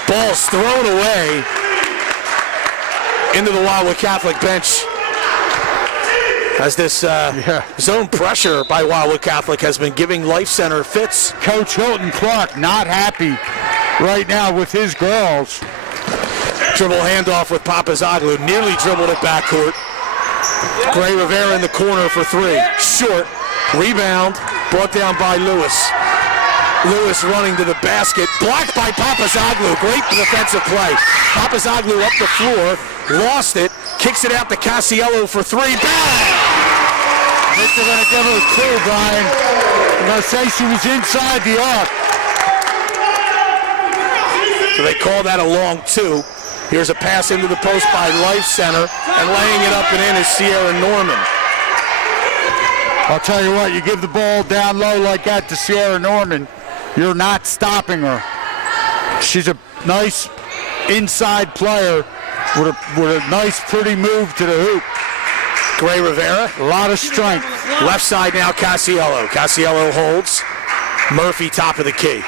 Ball's thrown away into the Wildwood Catholic bench as this zone pressure by Wildwood Catholic has been giving Life Center fits. Coach Hilton Clark not happy right now with his girls. Dribble handoff with Papazoglu, nearly dribbled at backcourt. Gray Rivera in the corner for 3. Short. Rebound brought down by Lewis. Lewis running to the basket, blocked by Papazoglu. Great defensive play. Papazoglu up the floor, lost it, kicks it out to Cassiello for 3. Bang! I think they're going to give her a 2, Brian. I'm going to say she was inside the arc. So they call that a long 2. Here's a pass into the post by Life Center, and laying it up and in is Sierra Norman. I'll tell you what, you give the ball down low like that to Sierra Norman, you're not stopping her. She's a nice inside player with a nice, pretty move to the hoop. Gray Rivera, a lot of strength. Left side now, Cassiello. Cassiello holds. Murphy top of the key.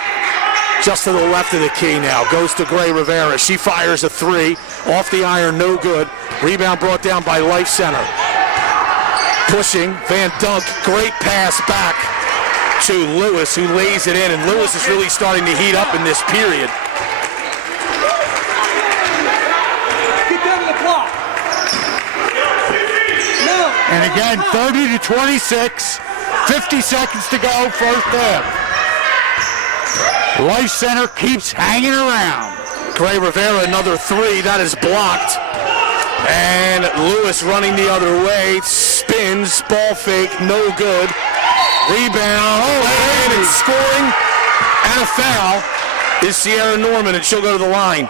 Just to the left of the key now. Goes to Gray Rivera. She fires a 3. Off the iron, no good. Rebound brought down by Life Center. Pushing, Van Dunk, great pass back to Lewis, who lays it in, and Lewis is really starting to heat up in this period. Get down to the clock. No. And again, 30-26, 50 seconds to go, first half. Life Center keeps hanging around. Gray Rivera, another 3, that is blocked. And Lewis running the other way, spins, ball fake, no good. Rebound, and scoring, and a foul is Sierra Norman, and she'll go to the line.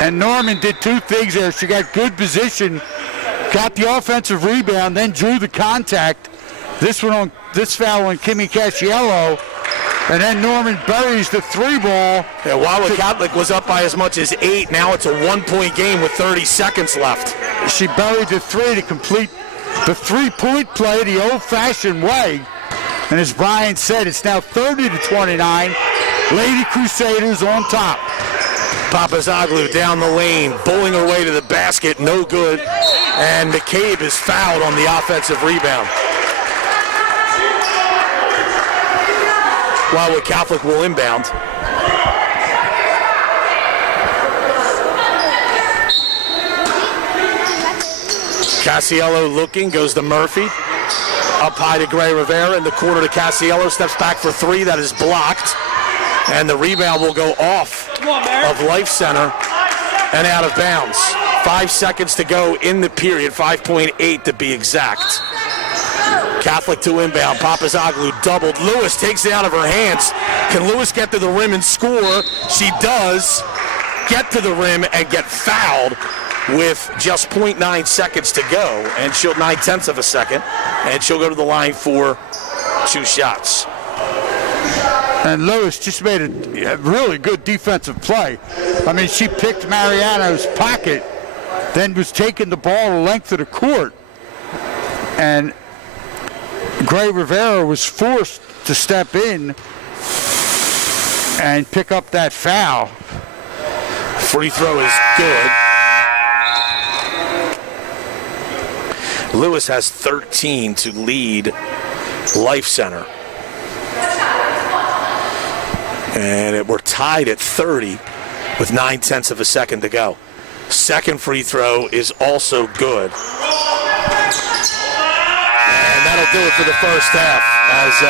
And Norman did 2 things there. She got good position, got the offensive rebound, then drew the contact. This foul on Kimmy Cassiello. And then Norman buries the 3 ball. Yeah, Wildwood Catholic was up by as much as 8. Now it's a 1-point game with 30 seconds left. She buried the 3 to complete the 3-point play the old-fashioned way. And as Brian said, it's now 30-29. Lady Crusaders on top. Papazoglu down the lane, bowling her way to the basket, no good. And McCabe is fouled on the offensive rebound. Wildwood Catholic will inbound. Cassiello looking, goes to Murphy. Up high to Gray Rivera, in the corner to Cassiello, steps back for 3, that is blocked. And the rebound will go off of Life Center and out of bounds. 5 seconds to go in the period, 5.8 to be exact. Catholic to inbound. Papazoglu doubled. Lewis takes it out of her hands. Can Lewis get to the rim and score? She does get to the rim and get fouled with just 0.9 seconds to go. And she'll 0.9 of a second. And she'll go to the line for 2 shots. And Lewis just made a really good defensive play. I mean, she picked Mariano's pocket, then was taking the ball the length of the court. And Gray Rivera was forced to step in and pick up that foul. Free throw is good. Lewis has 13 to lead Life Center. And we're tied at 30 with 0.9 of a second to go. Second free throw is also good. And that'll do it for the first half as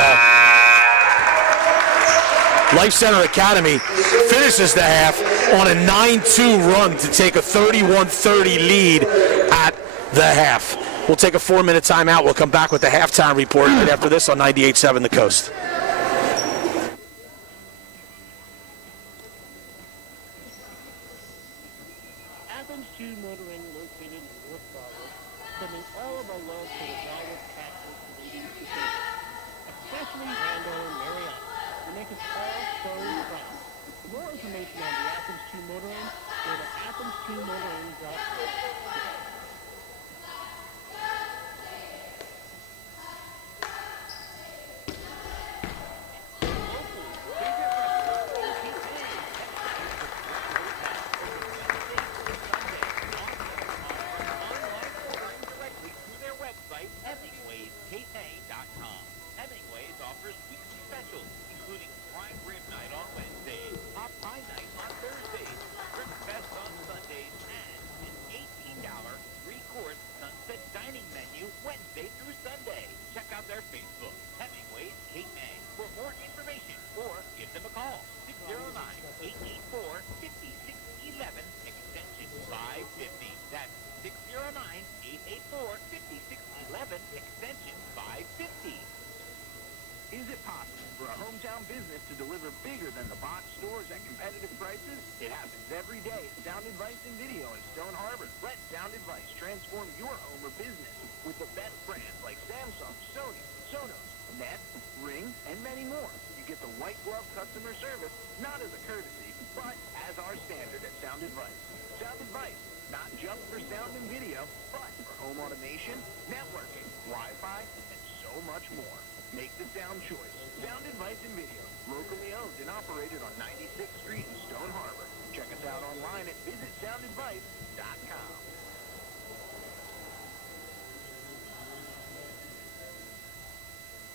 Life Center Academy finishes the half on a 9-2 run to take a 31-30 lead at the half. We'll take a 4-minute timeout. We'll come back with the halftime report right after this on 98.7 The Coast.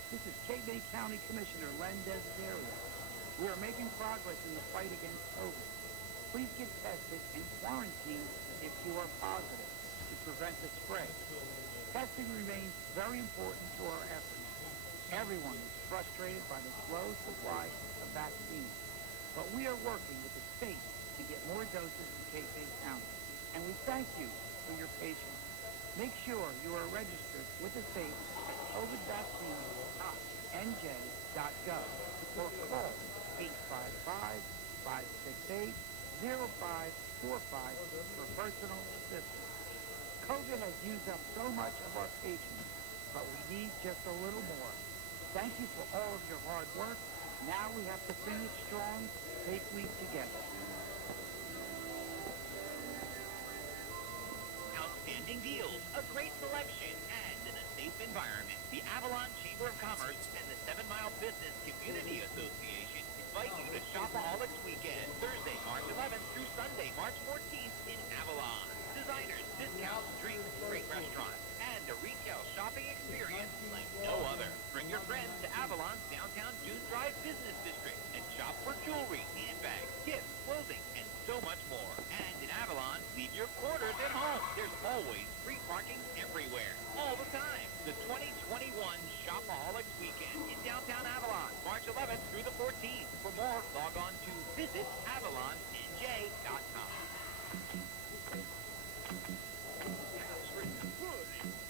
This is Cape County Commissioner Len Desiderio. We are making progress in the fight against COVID. Please get tested and quarantine if you are positive to prevent the spread. Testing remains very important to our efforts. Everyone is frustrated by the slow supply of vaccines, but we are working with the state to get more doses in Cape County, and we thank you for your patience. Make sure you are registered with the state at covidvaccine.nj.gov or call 855-568-0545 for personal assistance. COVID has used up so much of our patience, but we need just a little more. Thank you for all of your hard work. Now we have to finish strong, safely together. Outstanding deals, a great selection, and in a safe environment. The Avalon Chamber of Commerce and the 7 Mile Business Community Association invite you to Shopaholics Weekend, Thursday, March 11th through Sunday, March 14th in Avalon. Designers, discounts, drinks, great restaurants, and a retail shopping experience like no other. Bring your friends to Avalon's downtown Dune Drive Business District and shop for jewelry, handbags, gifts, clothing, and so much more. And in Avalon, leave your quarters at home. There's always free parking everywhere, all the time. The 2021 Shopaholics Weekend in downtown Avalon, March 11th through the 14th. For more, log on to visitavalonnj.com.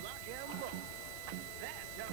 Lock and load. That's how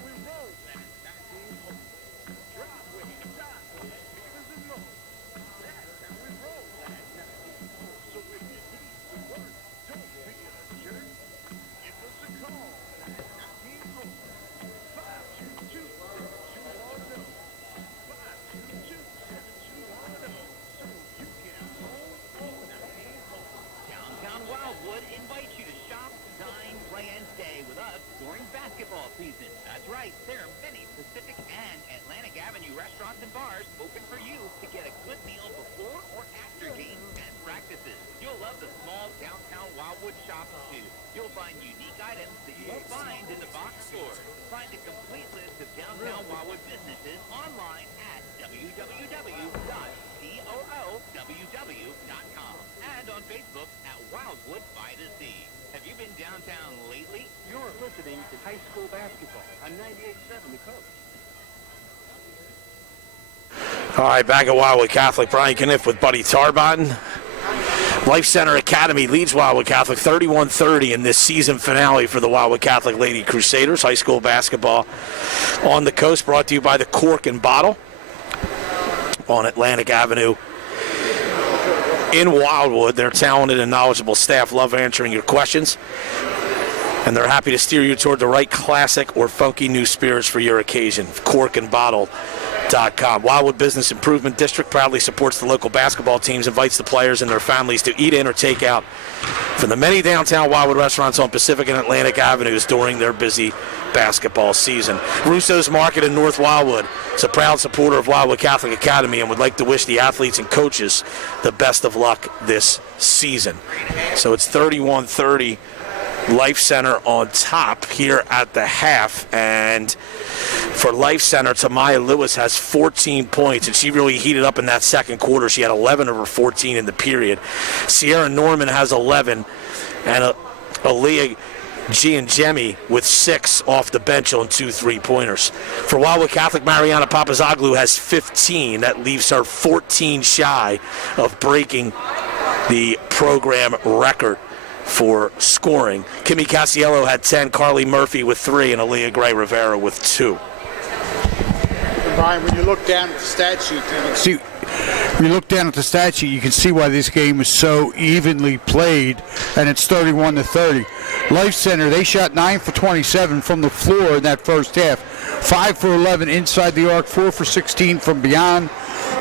with us during basketball season. That's right, there are many Pacific and Atlantic Avenue restaurants and bars open for you to get a good meal before or after games and practices. You'll love the small downtown Wildwood shops too. You'll find unique items that you won't find in the box store. Find a complete list of downtown Wildwood businesses online at www.cooww.com and on Facebook at Wildwood by the Sea. Have you been downtown lately? You're listening to high school basketball on 98.7 The Coast. All right, back at Wildwood Catholic. Brian Kniff with Buddy Tarbotton. Life Center Academy leads Wildwood Catholic 31-30 in this season finale for the Wildwood Catholic Lady Crusaders. High school basketball on the coast, brought to you by the Cork and Bottle on Atlantic Avenue in Wildwood. Their talented and knowledgeable staff love answering your questions, and they're happy to steer you toward the right classic or funky new spirits for your occasion. CorkandBottle.com. Wildwood Business Improvement District proudly supports the local basketball teams, invites the players and their families to eat in or take out from the many downtown Wildwood restaurants on Pacific and Atlantic Avenues during their busy basketball season. Russo's Market in North Wildwood is a proud supporter of Wildwood Catholic Academy and would like to wish the athletes and coaches the best of luck this season. So it's 31-30. Life Center on top here at the half, and for Life Center, Tamaya Lewis has 14 points, and she really heated up in that second quarter. She had 11 of her 14 in the period. Sierra Norman has 11, and Aaliyah Giangemi with 6 off the bench on 2 3-pointers. For Wildwood Catholic, Mariana Papazoglu has 15. That leaves her 14 shy of breaking the program record for scoring. Kimmy Casiello had 10, Carly Murphy with 3, and Aaliyah Gray Rivera with 2. Brian, when you look down at the stat sheet, you can see why this game is so evenly played, and it's 31-30. Life Center, they shot 9 for 27 from the floor in that first half, 5 for 11 inside the arc, 4 for 16 from beyond.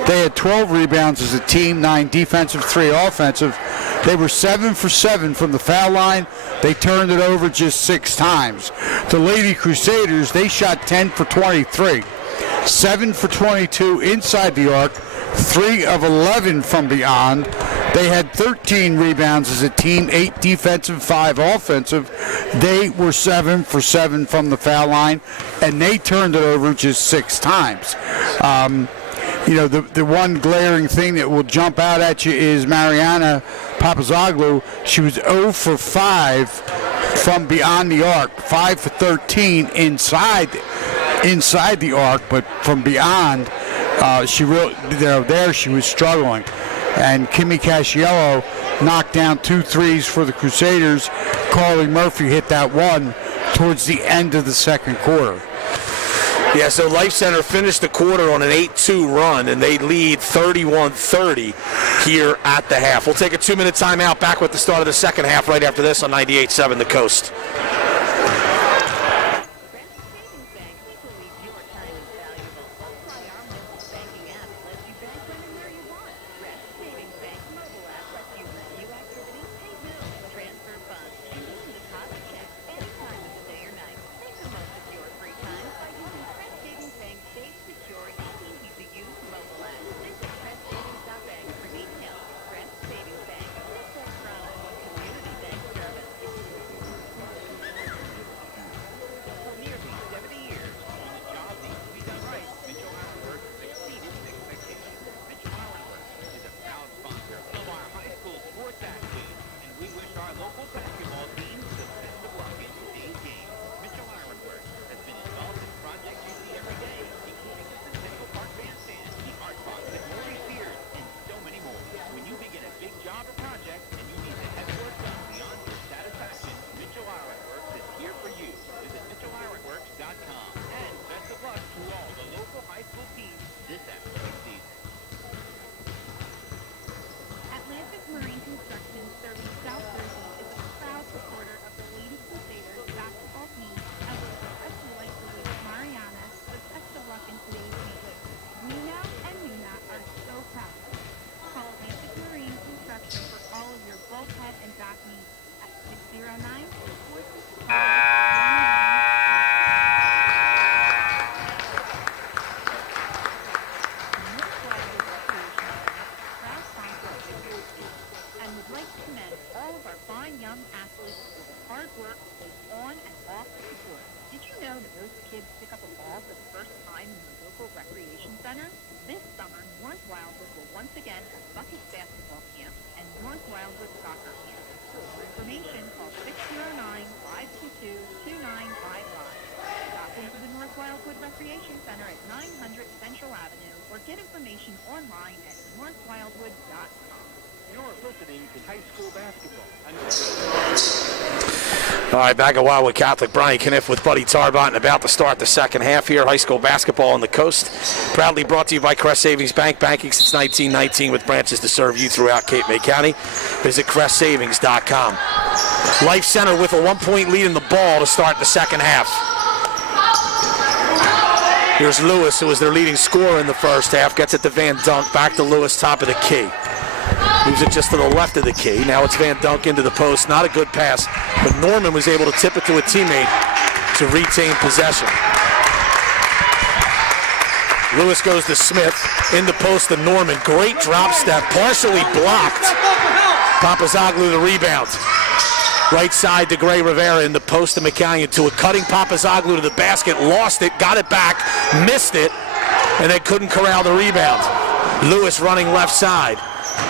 They had 12 rebounds as a team, 9 defensive, 3 offensive. They were 7 for 7 from the foul line. They turned it over just 6 times. The Lady Crusaders, they shot 10 for 23, 7 for 22 inside the arc, 3 of 11 from beyond. They had 13 rebounds as a team, 8 defensive, 5 offensive. They were 7 for 7 from the foul line, and they turned it over just 6 times. The one glaring thing that will jump out at you is Mariana Papazoglu. She was 0 for 5 from beyond the arc, 5 for 13 inside the arc, but from beyond, she was struggling. And Kimmy Casiello knocked down 2 threes for the Crusaders. Carly Murphy hit that one towards the end of the second quarter. Yeah, so Life Center finished the quarter on an 8-2 run, and they lead 31-30 here at the half. We'll take a 2-minute timeout, back with the start of the second half right after this on 98.7 The Coast. high school basketball. All right, back at Wildwood Catholic. Brian Kniff with Buddy Tarbot about to start the second half here. High school basketball on the coast. Proudly brought to you by Crest Savings Bank. Banking since 1919 with branches to serve you throughout Cape May County. Visit CrestSavings.com. Life Center with a 1-point lead in the ball to start the second half. Here's Lewis, who was their leading scorer in the first half. Gets it to Van Dunk. Back to Lewis, top of the key. Moves it just to the left of the key. Now it's Van Dunk into the post. Not a good pass, but Norman was able to tip it to a teammate to retain possession. Lewis goes to Smith. In the post to Norman. Great drop step, partially blocked. Papazoglu the rebound. Right side to Gray Rivera in the post to McCallion to a cutting Papazoglu to the basket. Lost it, got it back, missed it, and then couldn't corral the rebound. Lewis running left side.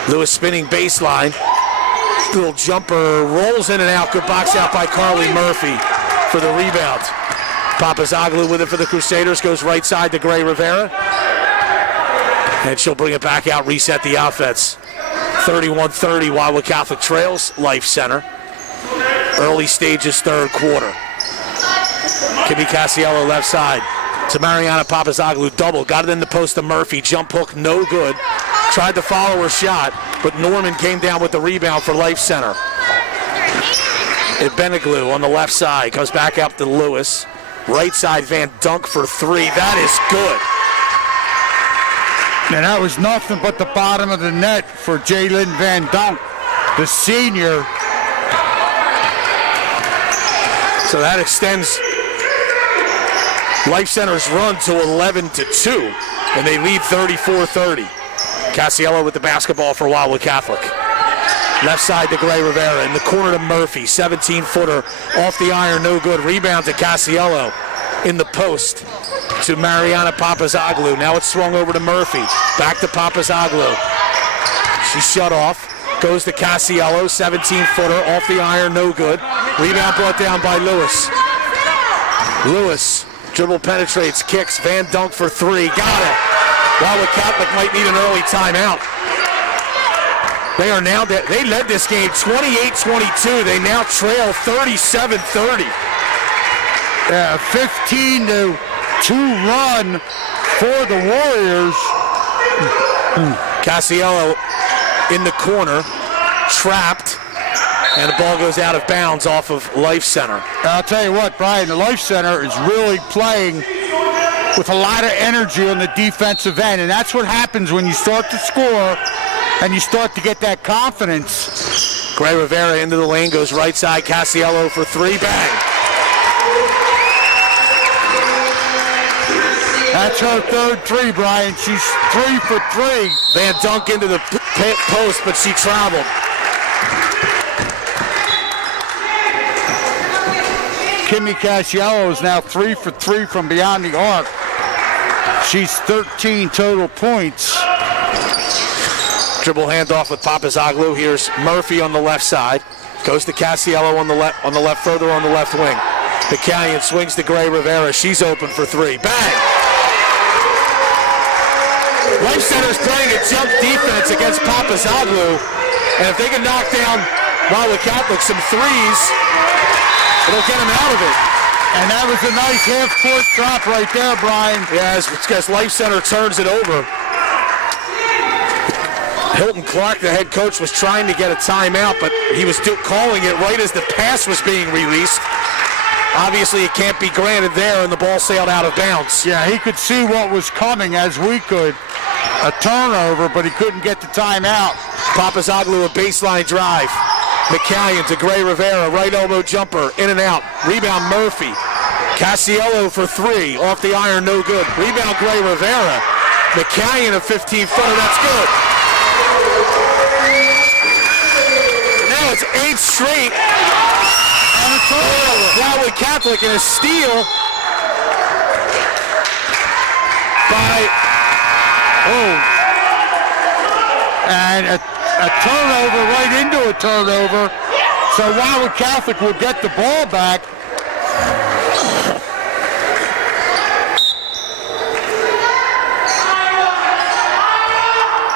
Lewis spinning baseline. Little jumper, rolls in and out. Good box out by Carly Murphy for the rebound. Papazoglu with it for the Crusaders. Goes right side to Gray Rivera. And she'll bring it back out, reset the offense. 31-30, Wildwood Catholic trails Life Center. Early stages, third quarter. Kimmy Casiello left side to Mariana Papazoglu. Double, got it in the post to Murphy. Jump hook, no good. Tried to follow her shot, but Norman came down with the rebound for Life Center. Beneglu on the left side, comes back up to Lewis. Right side, Van Dunk for three. That is good. And that was nothing but the bottom of the net for Jalen Van Dunk, the senior. So that extends Life Center's run to 11-2, and they lead 34-30. Casiello with the basketball for Wildwood Catholic. Left side to Gray Rivera. In the corner to Murphy. 17-footer off the iron, no good. Rebound to Casiello. In the post to Mariana Papazoglu. Now it's swung over to Murphy. Back to Papazoglu. She's shut off. Goes to Casiello. 17-footer off the iron, no good. Rebound brought down by Lewis. Lewis. Dribble penetrates, kicks. Van Dunk for three. Got it. Wildwood Catholic might need an early timeout. They led this game 28-22. They now trail 37-30. Yeah, 15-2 run for the Warriors. Casiello in the corner, trapped, and the ball goes out of bounds off of Life Center. I'll tell you what, Brian, the Life Center is really playing with a lot of energy on the defensive end, and that's what happens when you start to score and you start to get that confidence. Gray Rivera into the lane, goes right side, Casiello for three, bang. That's her third three, Brian. She's 3 for 3. Van Dunk into the post, but she traveled. Kimmy Casiello is now 3 for 3 from beyond the arc. She's 13 total points. Dribble handoff with Papazoglu. Here's Murphy on the left side. Goes to Casiello on the left, further on the left wing. McCallion swings to Gray Rivera. She's open for three. Bang! Life Center's playing a jump defense against Papazoglu. And if they can knock down Wildwood Catholic some threes, it'll get them out of it. And that was a nice half-court drop right there, Brian. Yeah, as Life Center turns it over. Hilton Clark, the head coach, was trying to get a timeout, but he was calling it right as the pass was being released. Obviously, it can't be granted there, and the ball sailed out of bounds. Yeah, he could see what was coming as we could. A turnover, but he couldn't get the timeout. Papazoglu, a baseline drive. McCallion to Gray Rivera, right elbow jumper, in and out. Rebound Murphy. Casiello for three, off the iron, no good. Rebound Gray Rivera. McCallion a 15-footer, that's good. Now it's 8 straight. And a turnover. Wildwood Catholic and a steal by, and a turnover right into a turnover. So Wildwood Catholic will get the ball back.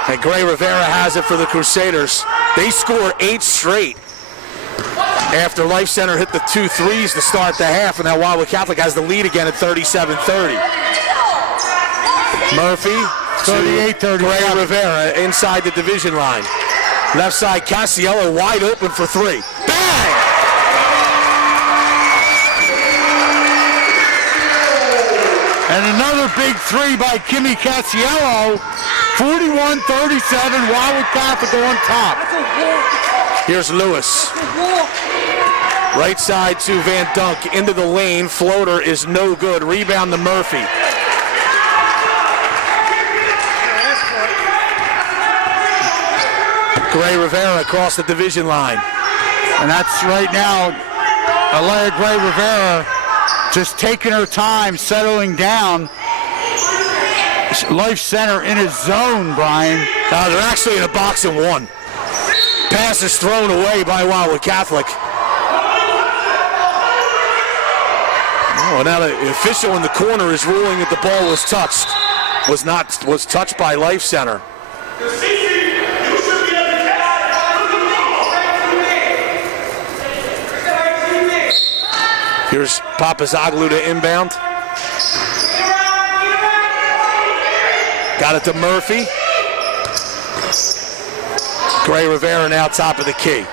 And Gray Rivera has it for the Crusaders. They score 8 straight after Life Center hit the 2 threes to start the half, and now Wildwood Catholic has the lead again at 37-30. Murphy, 38-30. Gray Rivera inside the division line. Left side, Casiello wide open for 3. Bang! And another big 3 by Kimmy Casiello. 41-37, Wildwood Catholic on top. Here's Lewis. Right side to Van Dunk into the lane. Floater is no good. Rebound to Murphy. Gray Rivera across the division line. And that's right now, Alea Gray Rivera just taking her time, settling down. Life Center in his zone, Brian. They're actually in a box and 1. Pass is thrown away by Wildwood Catholic. Oh, now the official in the corner is ruling that the ball was touched. Was touched by Life Center. Here's Papazoglu to inbound. Got it to Murphy. Gray Rivera now top of the key.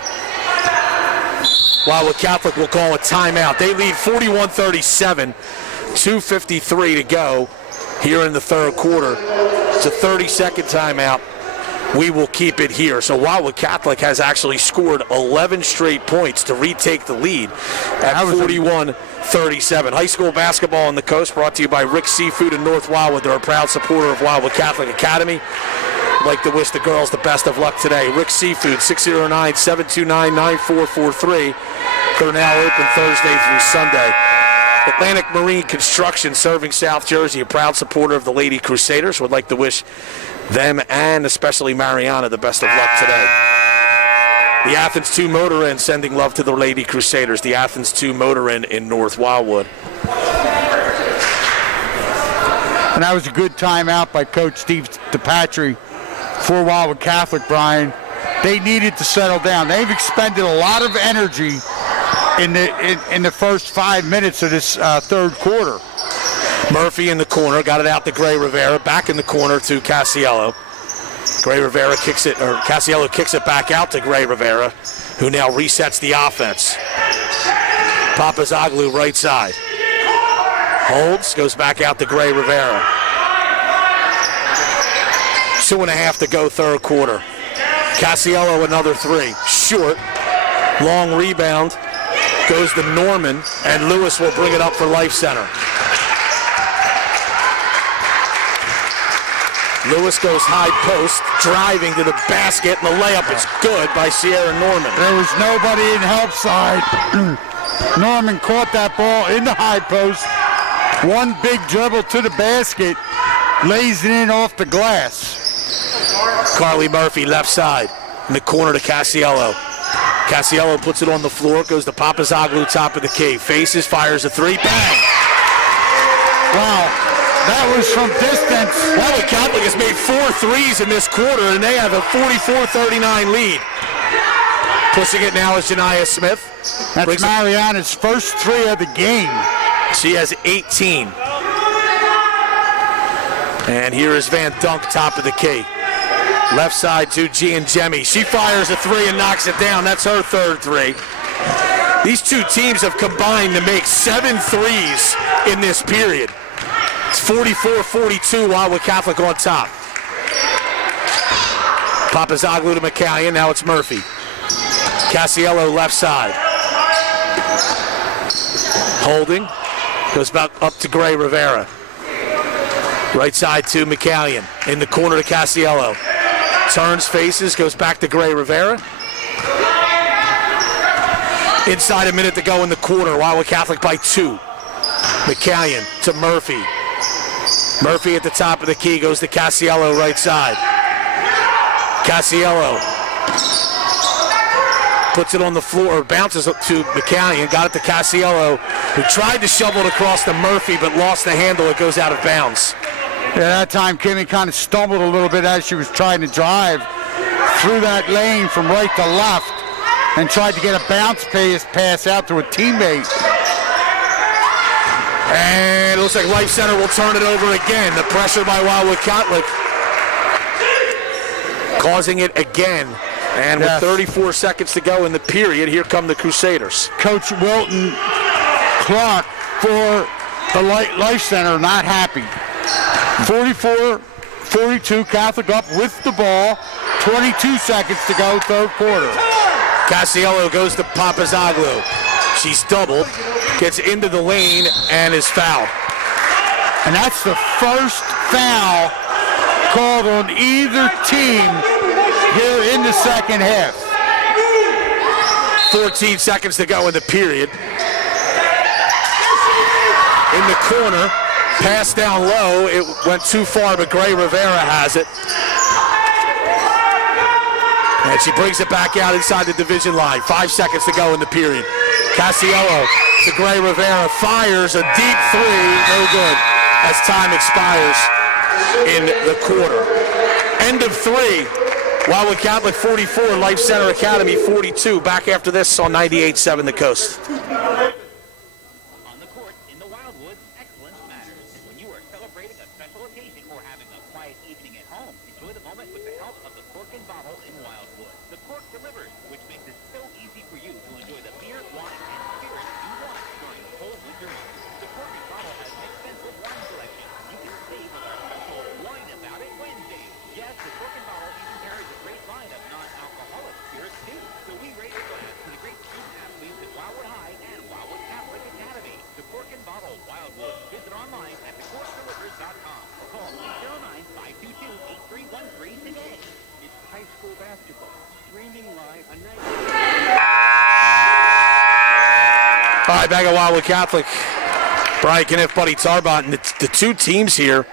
Wildwood Catholic will call a timeout. They lead 41-37, 2:53 to go here in the third quarter. It's a 30-second timeout. We will keep it here. So Wildwood Catholic has actually scored 11 straight points to retake the lead at 41-37. High school basketball on the coast brought to you by Rick's Seafood in North Wildwood. They're a proud supporter of Wildwood Catholic Academy. I'd like to wish the girls the best of luck today. Rick's Seafood, 609-729-9443. They're now open Thursday through Sunday. Atlantic Marine Construction, serving South Jersey, a proud supporter of the Lady Crusaders. Would like to wish them and especially Mariana the best of luck today. The Athens 2 Motor Inn sending love to the Lady Crusaders. The Athens 2 Motor Inn in North Wildwood. And that was a good timeout by Coach Steve DePatry for Wildwood Catholic, Brian. They needed to settle down. They've expended a lot of energy in the first 5 minutes of this third quarter. Murphy in the corner, got it out to Gray Rivera, back in the corner to Casiello. Gray Rivera kicks it, or Casiello kicks it back out to Gray Rivera, who now resets the offense. Papazoglu right side. Holds, goes back out to Gray Rivera. 2.5 to go third quarter. Casiello another 3. Short. Long rebound. Goes to Norman, and Lewis will bring it up for Life Center. Lewis goes high post, driving to the basket, and the layup is good by Sierra Norman. There was nobody in help side. Norman caught that ball in the high post. One big dribble to the basket, lays it in off the glass. Carly Murphy left side, in the corner to Casiello. Casiello puts it on the floor, goes to Papazoglu, top of the key. Faces, fires a 3, bang! Wow, that was from distance. Wildwood Catholic has made 4 threes in this quarter, and they have a 44-39 lead. Pushing it now is Janiyah Smith. That's Mariana's first 3 of the game. She has 18. And here is Van Dunk, top of the key. Left side to Giangemi. She fires a 3 and knocks it down. That's her third 3. These two teams have combined to make 7 threes in this period. It's 44-42, Wildwood Catholic on top. Papazoglu to McCallion. Now it's Murphy. Casiello left side. Holding. Goes back up to Gray Rivera. Right side to McCallion. In the corner to Casiello. Turns, faces, goes back to Gray Rivera. Inside a minute to go in the quarter. Wildwood Catholic by 2. McCallion to Murphy. Murphy at the top of the key, goes to Casiello right side. Casiello puts it on the floor, bounces up to McCallion, got it to Casiello, who tried to shovel it across to Murphy, but lost the handle. It goes out of bounds. Yeah, that time Kimmy kind of stumbled a little bit as she was trying to drive through that lane from right to left and tried to get a bounce pass out to a teammate. And it looks like Life Center will turn it over again. The pressure by Wildwood Catholic causing it again. And with 34 seconds to go in the period, here come the Crusaders. Coach Wilton Clark for the Life Center not happy. 44-42, Catholic up with the ball. 22 seconds to go, third quarter. Cassiello goes to Papazoglu. She's doubled, gets into the lane, and is fouled. And that's the first foul called on either team here in the second half. 14 seconds to go in the period. In the corner, pass down low. It went too far, but Gray Rivera has it. And she brings it back out inside the division line. 5 seconds to go in the period. Cassiello to Gray Rivera, fires a deep three, no good, as time expires in the quarter. End of three. Wildwood Catholic 44, Life Center Academy 42. Back after this on 98.7 The Coast. On the court, in the Wildwood, excellence matters. When you are celebrating a special occasion or having a quiet evening at home, enjoy the moment with the help of the Cork and Bottle in Wildwood. The Cork delivers, which makes it so easy for you to enjoy the beer, wine, and spirits you want during the cold winter months. The Cork and Bottle has an extensive wine selection. You can save with our special Wine About It Wednesday. Yes, the Cork and Bottle even carries a great line of non-alcoholic spirits too. So we raise a glass to the great student athletes at Wildwood High and Wildwood Catholic Academy. The Cork and Bottle Wildwood. Visit online at thecorkdelivers.com or call 809-522-8313 today. It's high school basketball, streaming live on night. All right, back at Wildwood Catholic. Brian Kniff, Buddy Tarbot, and the two teams here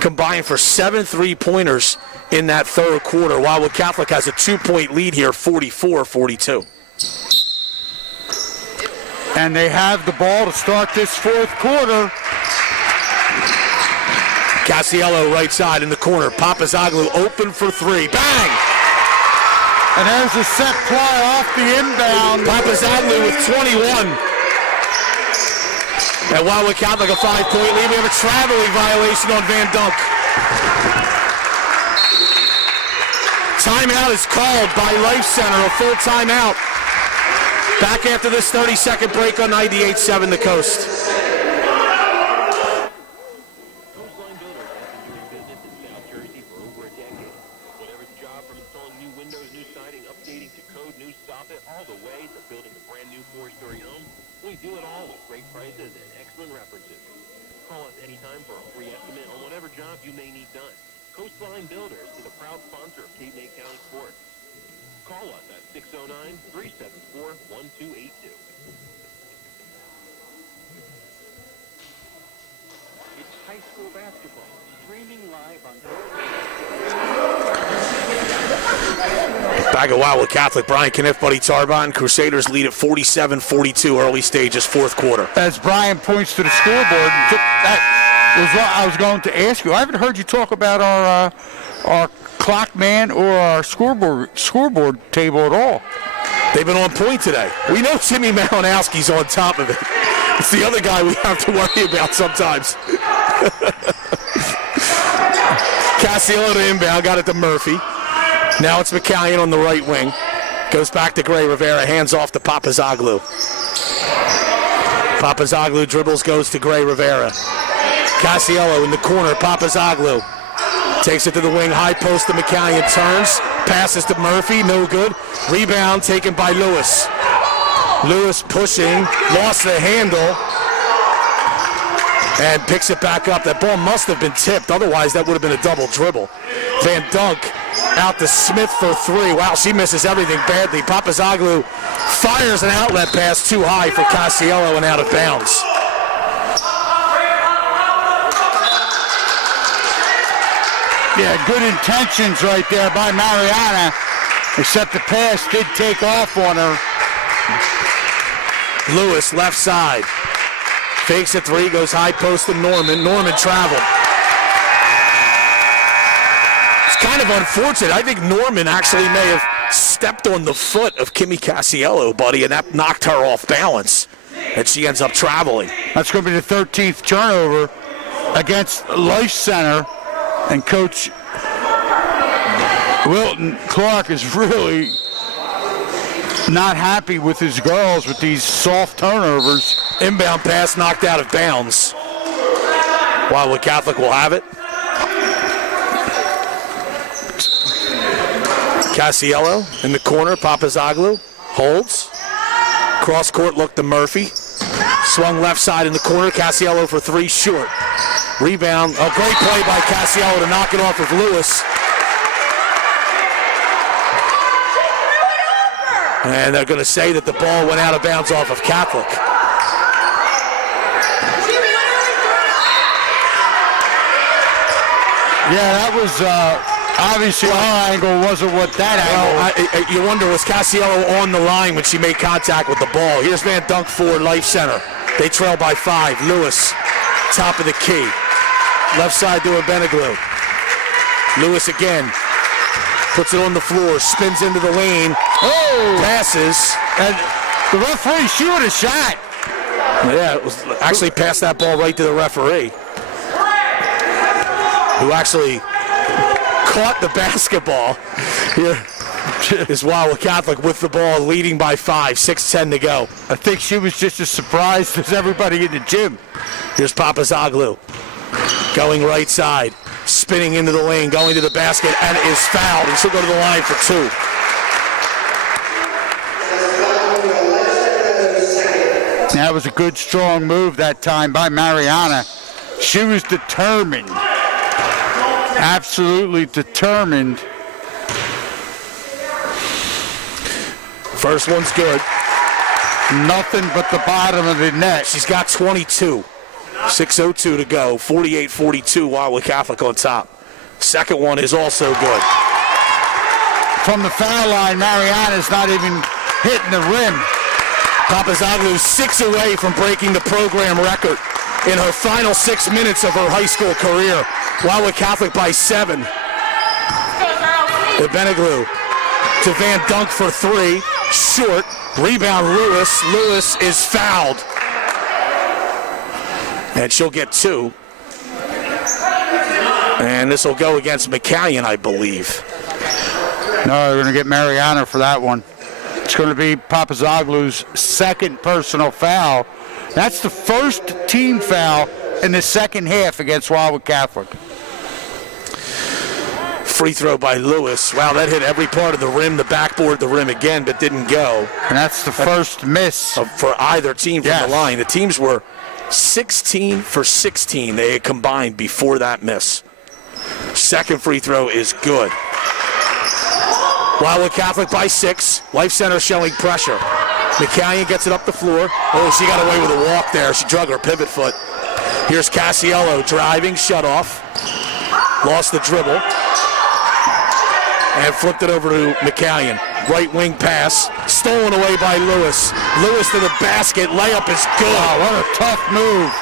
combined for 7 3-pointers in that third quarter. Wildwood Catholic has a 2-point lead here, 44-42. And they have the ball to start this fourth quarter. Cassiello right side in the corner. Papazoglu open for three. Bang! And there's a set play off the inbound. Papazoglu with 21. And Wildwood Catholic a 5-point lead. We have a traveling violation on Van Dunk. Timeout is called by Life Center, a full timeout. Back after this 30-second break on 98.7 The Coast. Coastline Builders has been doing business in South Jersey for over a decade. Whatever the job, from installing new windows, new siding, updating to code, new soffit, all the way to building a brand new 4-story home, we do it all with great prices and excellent references. Call us anytime for a free estimate on whatever job you may need done. Coastline Builders is a proud sponsor of Cape May County Sports. Call us at 609-374-1282. It's high school basketball, streaming live on. Back at Wildwood Catholic, Brian Kniff, Buddy Tarbot, Crusaders lead at 47-42, early stages, fourth quarter. As Brian points to the scoreboard, that was what I was going to ask you. I haven't heard you talk about our clock man or our scoreboard table at all. They've been on point today. We know Jimmy Malinowski's on top of it. It's the other guy we have to worry about sometimes. Cassiello to inbound, got it to Murphy. Now it's McCallion on the right wing. Goes back to Gray Rivera, hands off to Papazoglu. Papazoglu dribbles, goes to Gray Rivera. Cassiello in the corner, Papazoglu. Takes it to the wing, high post to McCallion, turns, passes to Murphy, no good. Rebound taken by Lewis. Lewis pushing, lost the handle, and picks it back up. That ball must have been tipped, otherwise that would have been a double dribble. Van Dunk out to Smith for three. Wow, she misses everything badly. Papazoglu fires an outlet pass too high for Cassiello and out of bounds. Yeah, good intentions right there by Mariana, except the pass did take off on her. Lewis, left side. Fakes a three, goes high post to Norman. Norman traveled. It's kind of unfortunate. I think Norman actually may have stepped on the foot of Kimmy Casiello, buddy, and that knocked her off balance, and she ends up traveling. That's going to be the 13th turnover against Life Center, and Coach Wilton Clark is really not happy with his girls with these soft turnovers. Inbound pass knocked out of bounds. Wildwood Catholic will have it. Casiello in the corner. Papazoglu holds. Cross court look to Murphy. Swung left side in the corner. Casiello for three, short. Rebound. A great play by Casiello to knock it off of Lewis. And they're going to say that the ball went out of bounds off of Catholic. Yeah, that was obviously our angle wasn't what that angle. You wonder, was Casiello on the line when she made contact with the ball? Here's Van Dunk for Life Center. They trail by 5. Lewis, top of the key. Left side to Beneglu. Lewis again. Puts it on the floor, spins into the lane. Oh! Passes. And the referee shoot a shot. Yeah, it was actually passed that ball right to the referee, who actually caught the basketball. Here is Wildwood Catholic with the ball, leading by 5, 6:10 to go. I think she was just as surprised as everybody in the gym. Here's Papazoglu going right side, spinning into the lane, going to the basket, and is fouled. And she'll go to the line for 2. That was a good, strong move that time by Mariana. She was determined. Absolutely determined. First one's good. Nothing but the bottom of the net. She's got 22. 6:02 to go. 48-42, Wildwood Catholic on top. Second one is also good. From the foul line, Mariana's not even hitting the rim. Papazoglu 6 away from breaking the program record in her final 6 minutes of her high school career. Wildwood Catholic by 7. Beneglu to Van Dunk for 3. Short. Rebound Lewis. Lewis is fouled. And she'll get 2. And this will go against McCallion, I believe. No, they're going to get Mariana for that one. It's going to be Papazoglu's second personal foul. That's the first team foul in the second half against Wildwood Catholic. Free throw by Lewis. Wow, that hit every part of the rim, the backboard, the rim again, but didn't go. And that's the first miss for either team from the line. The teams were 16 for 16 they had combined before that miss. Second free throw is good. Wildwood Catholic by 6. Life Center showing pressure. McCallion gets it up the floor. Oh, she got away with a walk there. She drug her pivot foot. Here's Casiello driving, shut off. Lost the dribble. And flipped it over to McCallion. Right wing pass. Stolen away by Lewis. Lewis to the basket. Layup is good. Wow, what a tough move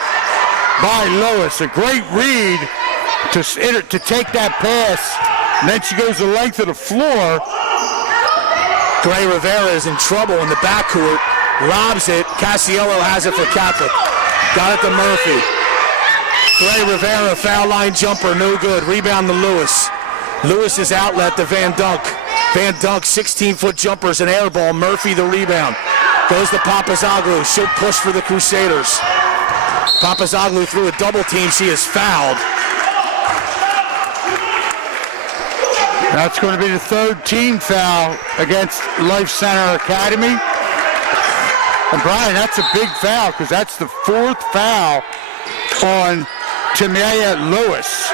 by Lewis. A great read to take that pass. And then she goes the length of the floor. Gray Rivera is in trouble in the backcourt. Lobs it. Casiello has it for Catholic. Got it to Murphy. Gray Rivera, foul line jumper, no good. Rebound to Lewis. Lewis's outlet to Van Dunk. Van Dunk, 16-foot jumpers, an air ball. Murphy the rebound. Goes to Papazoglu. She'll push for the Crusaders. Papazoglu through a double team. She is fouled. That's going to be the third team foul against Life Center Academy. And Brian, that's a big foul because that's the 4th foul on Tamaya Lewis.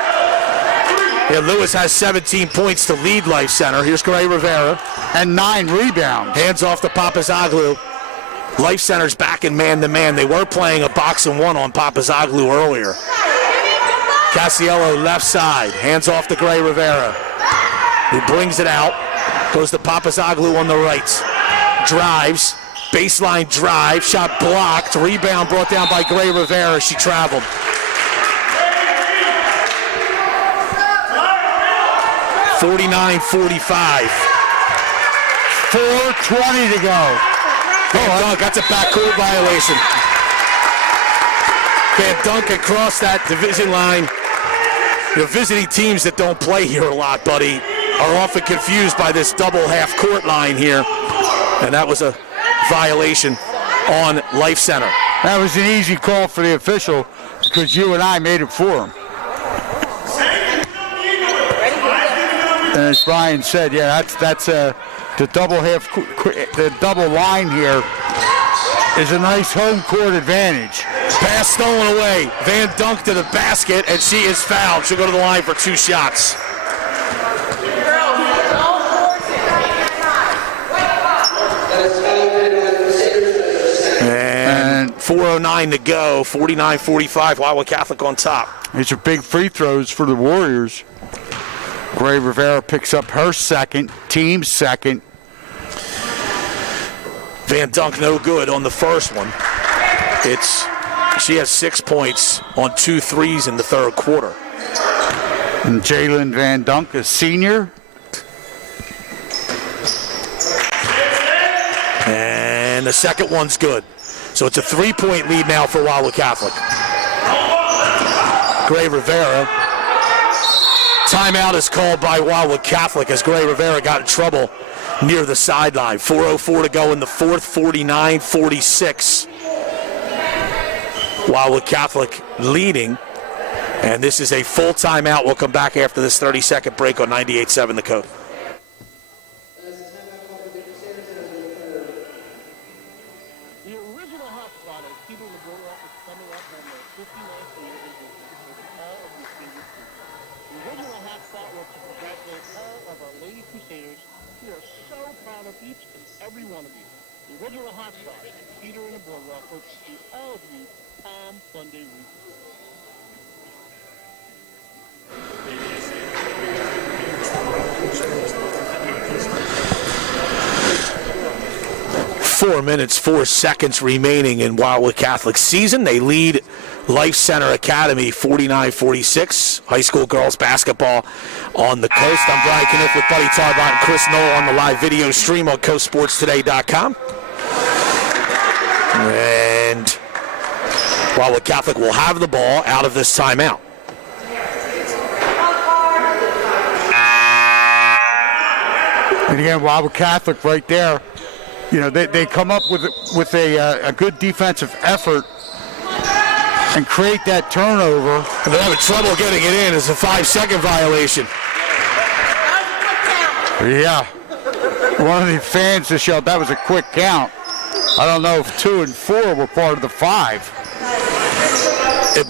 Yeah, Lewis has 17 points to lead Life Center. Here's Gray Rivera. And 9 rebounds. Hands off to Papazoglu. Life Center's back in man-to-man. They were playing a box and one on Papazoglu earlier. Casiello left side. Hands off to Gray Rivera, who brings it out. Goes to Papazoglu on the right. Drives. Baseline drive. Shot blocked. Rebound brought down by Gray Rivera. She traveled. 49-45. 4:20 to go. Van Dunk, that's a backcourt violation. Van Dunk across that division line. You know, visiting teams that don't play here a lot, buddy, are often confused by this double half-court line here. And that was a violation on Life Center. That was an easy call for the official because you and I made it for him. And as Brian said, yeah, that's the double line here is a nice home court advantage. Pass stolen away. Van Dunk to the basket, and she is fouled. She'll go to the line for 2 shots. And 4:09 to go. 49-45. Wildwood Catholic on top. These are big free throws for the Warriors. Gray Rivera picks up her second, team second. Van Dunk no good on the first one. She has 6 points on 2 threes in the third quarter. And Jalen Van Dunk, a senior. And the second one's good. So it's a 3-point lead now for Wildwood Catholic. Gray Rivera. Timeout is called by Wildwood Catholic as Gray Rivera got in trouble near the sideline. 4:04 to go in the fourth, 49-46. Wildwood Catholic leading. And this is a full timeout. We'll come back after this 30-second break on 98.7 The Code. The original hotspot is keeping the border up is coming up on the 59th anniversary with all of the Crusaders. The original hotspot was to congratulate all of our Lady Crusaders. We are so proud of each and every one of you. The original hotspot, Peter and the Boardwalk, hopes to see all of you Palm Sunday week. Four minutes, 4 seconds remaining in Wildwood Catholic season. They lead Life Center Academy 49-46. High school girls basketball on the coast. I'm Brian Kniff with Buddy Tarbot and Chris Knoll on the live video stream on coastsportstoday.com. And Wildwood Catholic will have the ball out of this timeout. And again, Wildwood Catholic right there. You know, they come up with a good defensive effort and create that turnover. And they're having trouble getting it in. It's a 5-second violation. Yeah. One of the fans just yelled that was a quick count. I don't know if 2 and 4 were part of the 5.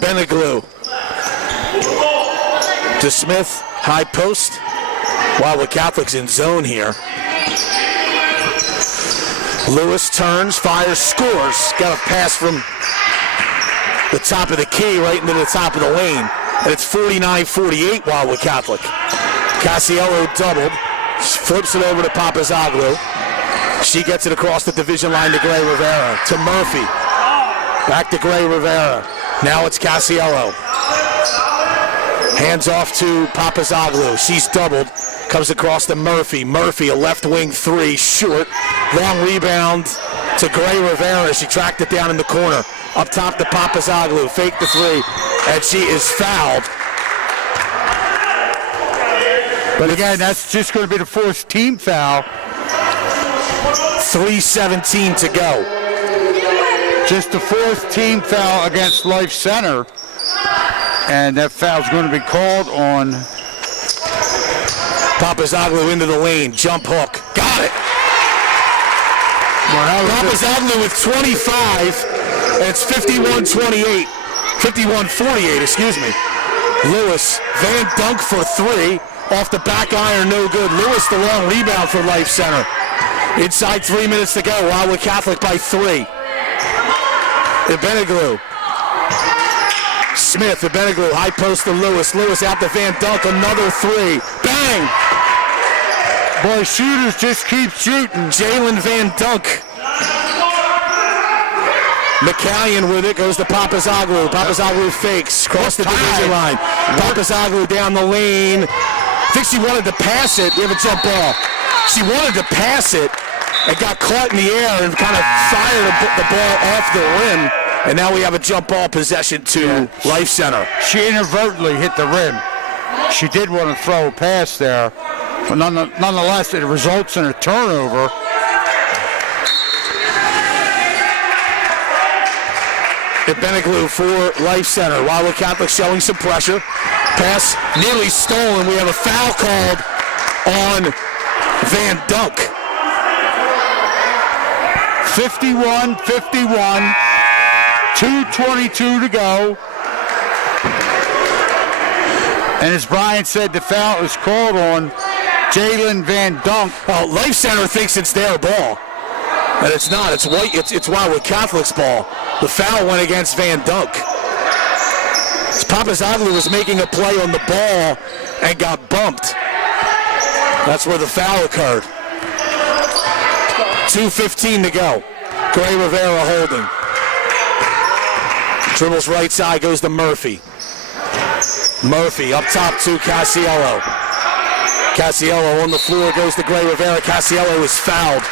Beneglu to Smith, high post. Wildwood Catholic's in zone here. Lewis turns, fires, scores. Got a pass from the top of the key right into the top of the lane. And it's 49-48 Wildwood Catholic. Casiello doubled. Flips it over to Papazoglu. She gets it across the division line to Gray Rivera. To Murphy. Back to Gray Rivera. Now it's Casiello. Hands off to Papazoglu. She's doubled. Comes across to Murphy. Murphy, a left wing 3, short. Long rebound to Gray Rivera. She tracked it down in the corner. Up top to Papazoglu. Fake the 3. And she is fouled. But again, that's just going to be the 4th team foul. 3:17 to go. Just the 4th team foul against Life Center. And that foul's going to be called on Papazoglu into the lane. Jump hook. Got it. Papazoglu with 25. And it's 51-28. 51-48, excuse me. Lewis, Van Dunk for 3. Off the back iron, no good. Lewis, the long rebound for Life Center. Inside 3 minutes to go. Wildwood Catholic by 3. Beneglu. Smith, Beneglu, high post to Lewis. Lewis out to Van Dunk, another 3. Bang! Boy, shooters just keep shooting. Jalen Van Dunk. McCallion with it, goes to Papazoglu. Papazoglu fakes, cross the division line. Papazoglu down the lane. I think she wanted to pass it. We have a jump ball. She wanted to pass it and got caught in the air and kind of fired the ball off the rim. And now we have a jump ball possession to Life Center. She inadvertently hit the rim. She did want to throw a pass there, but nonetheless, it results in a turnover. Beniglu for Life Center. Wildwood Catholic showing some pressure. Pass nearly stolen. We have a foul called on Van Dunk. 51-51, 2:22 to go. And as Brian said, the foul is called on Jalen Van Dunk. Well, Life Center thinks it's their ball, but it's not. It's Wildwood Catholic's ball. The foul went against Van Dunk. Papazoglu was making a play on the ball and got bumped. That's where the foul occurred. 2:15 to go. Gray Rivera holding. Dribbles right side, goes to Murphy. Murphy up top to Casiello. Casiello on the floor, goes to Gray Rivera. Casiello is fouled.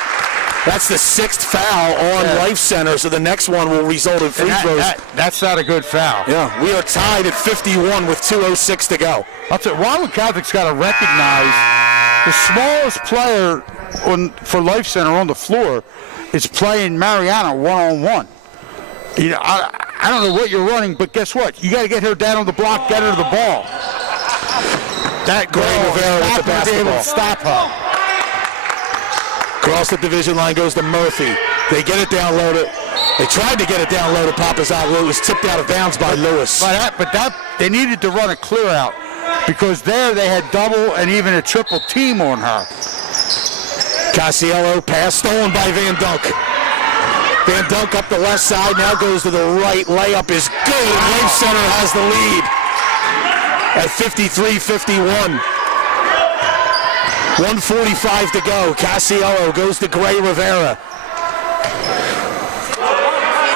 That's the sixth foul on Life Center, so the next one will result in free throws. That's not a good foul. Yeah, we are tied at 51 with 2:06 to go. I'll tell you, Wildwood Catholic's got to recognize the smallest player for Life Center on the floor is playing Mariana one-on-one. You know, I don't know what you're running, but guess what? You got to get her down on the block, get her the ball. That Gray Rivera with the basketball. Stop her. Across the division line goes to Murphy. They get it down low to. They tried to get it down low to Papazoglu. It was tipped out of bounds by Lewis. But they needed to run a clear out because there they had double and even a triple team on her. Casiello pass stolen by Van Dunk. Van Dunk up the left side, now goes to the right. Layup is good. Life Center has the lead at 53-51. 1:45 to go. Casiello goes to Gray Rivera.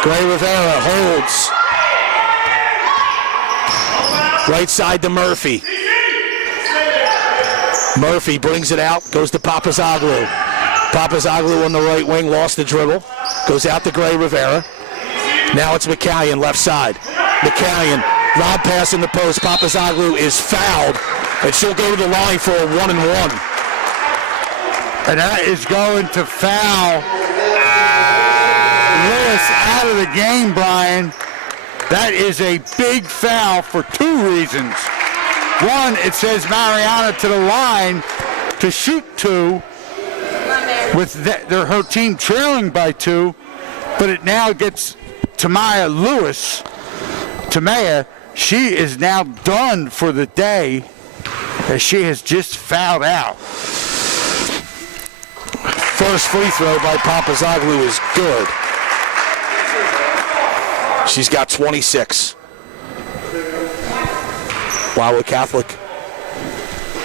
Gray Rivera holds. Right side to Murphy. Murphy brings it out, goes to Papazoglu. Papazoglu on the right wing, lost the dribble. Goes out to Gray Rivera. Now it's McCallion left side. McCallion, lob pass in the post. Papazoglu is fouled, and she'll go to the line for a 1-and-1. And that is going to foul Lewis out of the game, Brian. That is a big foul for two reasons. One, it says Mariana to the line to shoot two with her team trailing by two, but it now gets Tamaya Lewis. Tamaya, she is now done for the day as she has just fouled out. First free throw by Papazoglu is good. She's got 26. Wildwood Catholic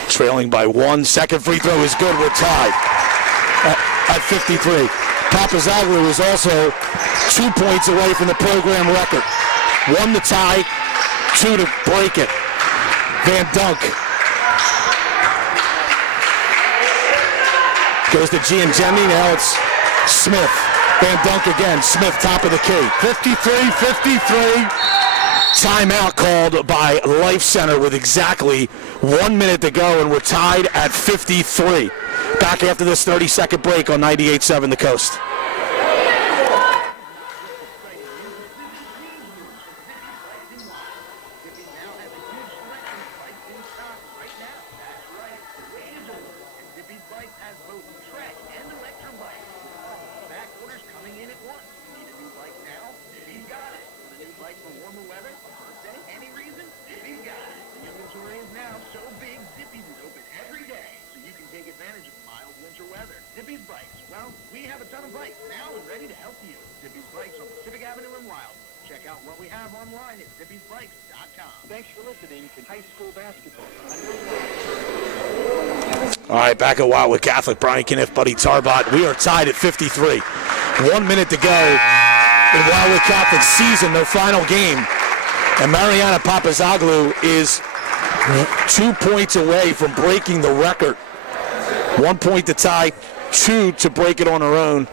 trailing by one. Second free throw is good. We're tied at 53. Papazoglu is also 2 points away from the program record. 1 to tie, 2 to break it. Van Dunk goes to Giangemmi. Now it's Smith. Van Dunk again. Smith top of the key. 53-53. Timeout called by Life Center with exactly 1 minute to go, and we're tied at 53. Back after this 30-second break on 98.7 The Coast. Thanks for listening to High School Basketball. All right, back at Wildwood Catholic. Brian Kniff, Buddy Tarbot. We are tied at 53. 1 minute to go in Wildwood Catholic's season, their final game. And Mariana Papazoglu is 2 points away from breaking the record. 1 point to tie, 2 to break it on her own.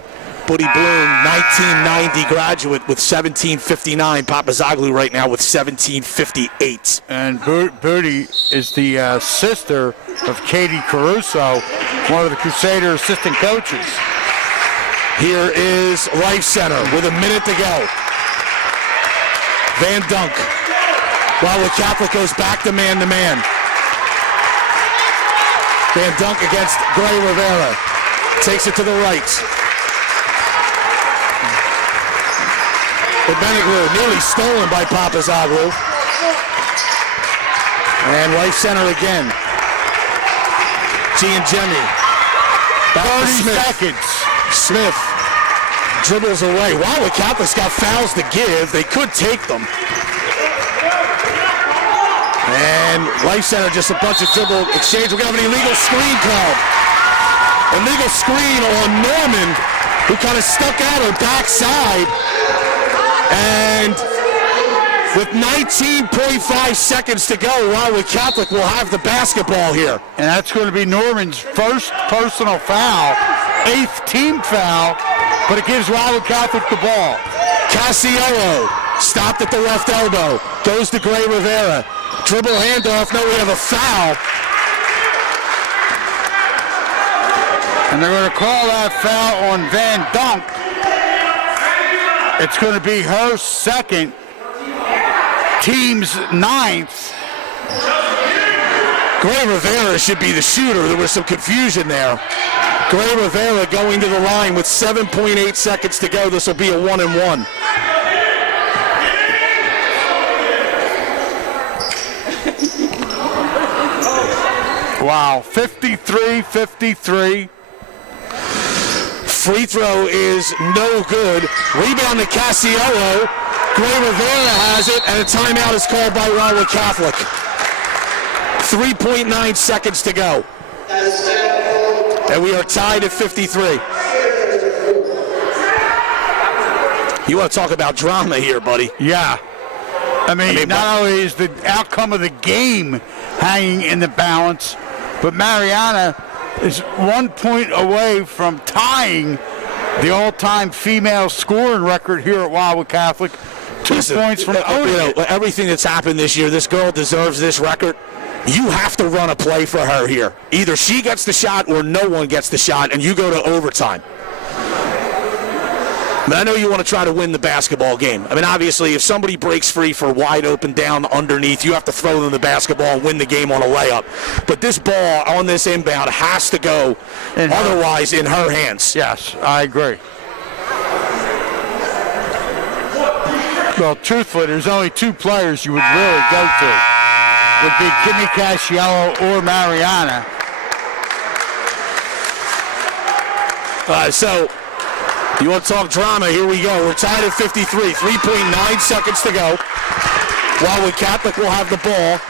Buddy Bloom, 1990 graduate with 1759. Papazoglu right now with 1758. And Booty is the sister of Katie Caruso, one of the Crusader assistant coaches. Here is Life Center with a minute to go. Van Dunk. Wildwood Catholic goes back to man-to-man. Van Dunk against Gray Rivera. Takes it to the right. Beniglu nearly stolen by Papazoglu. And Life Center again. Giangemi. Back to 30 Smith. seconds. Smith dribbles away. Wildwood Catholic's got fouls to give. They could take them. And Life Center, just a bunch of dribble exchange. We're going to have an illegal screen call. Illegal screen on Norman, who kind of stuck out her backside. And with 19.5 seconds to go, Wildwood Catholic will have the basketball here. And that's going to be Norman's first personal foul, 8th team foul, but it gives Wildwood Catholic the ball. Casiello stopped at the left elbow, goes to Gray Rivera. Dribble handoff, no, we have a foul. And they're going to call that foul on Van Dunk. It's going to be her second, team's 9th. Gray Rivera should be the shooter. There was some confusion there. Gray Rivera going to the line with 7.8 seconds to go. This will be a 1-and-1. Wow, 53-53. Free throw is no good. Rebound to Casiello. Gray Rivera has it, and a timeout is called by Wildwood Catholic. 3.9 seconds to go. And we are tied at 53. You want to talk about drama here, buddy? Yeah. I mean, not only is the outcome of the game hanging in the balance, but Mariana is 1 point away from tying the all-time female scoring record here at Wildwood Catholic. 2 points from owning it. Everything that's happened this year, this girl deserves this record. You have to run a play for her here. Either she gets the shot or no one gets the shot, and you go to overtime. But I know you want to try to win the basketball game. I mean, obviously, if somebody breaks free for wide open down underneath, you have to throw them the basketball and win the game on a layup. But this ball on this inbound has to go otherwise in her hands. Yes, I agree. Well, truthfully, there's only 2 players you would really go to. Would be Kimmy Casiello or Mariana. So, you want to talk drama? Here we go. We're tied at 53. 3.9 seconds to go. Wildwood Catholic will have the ball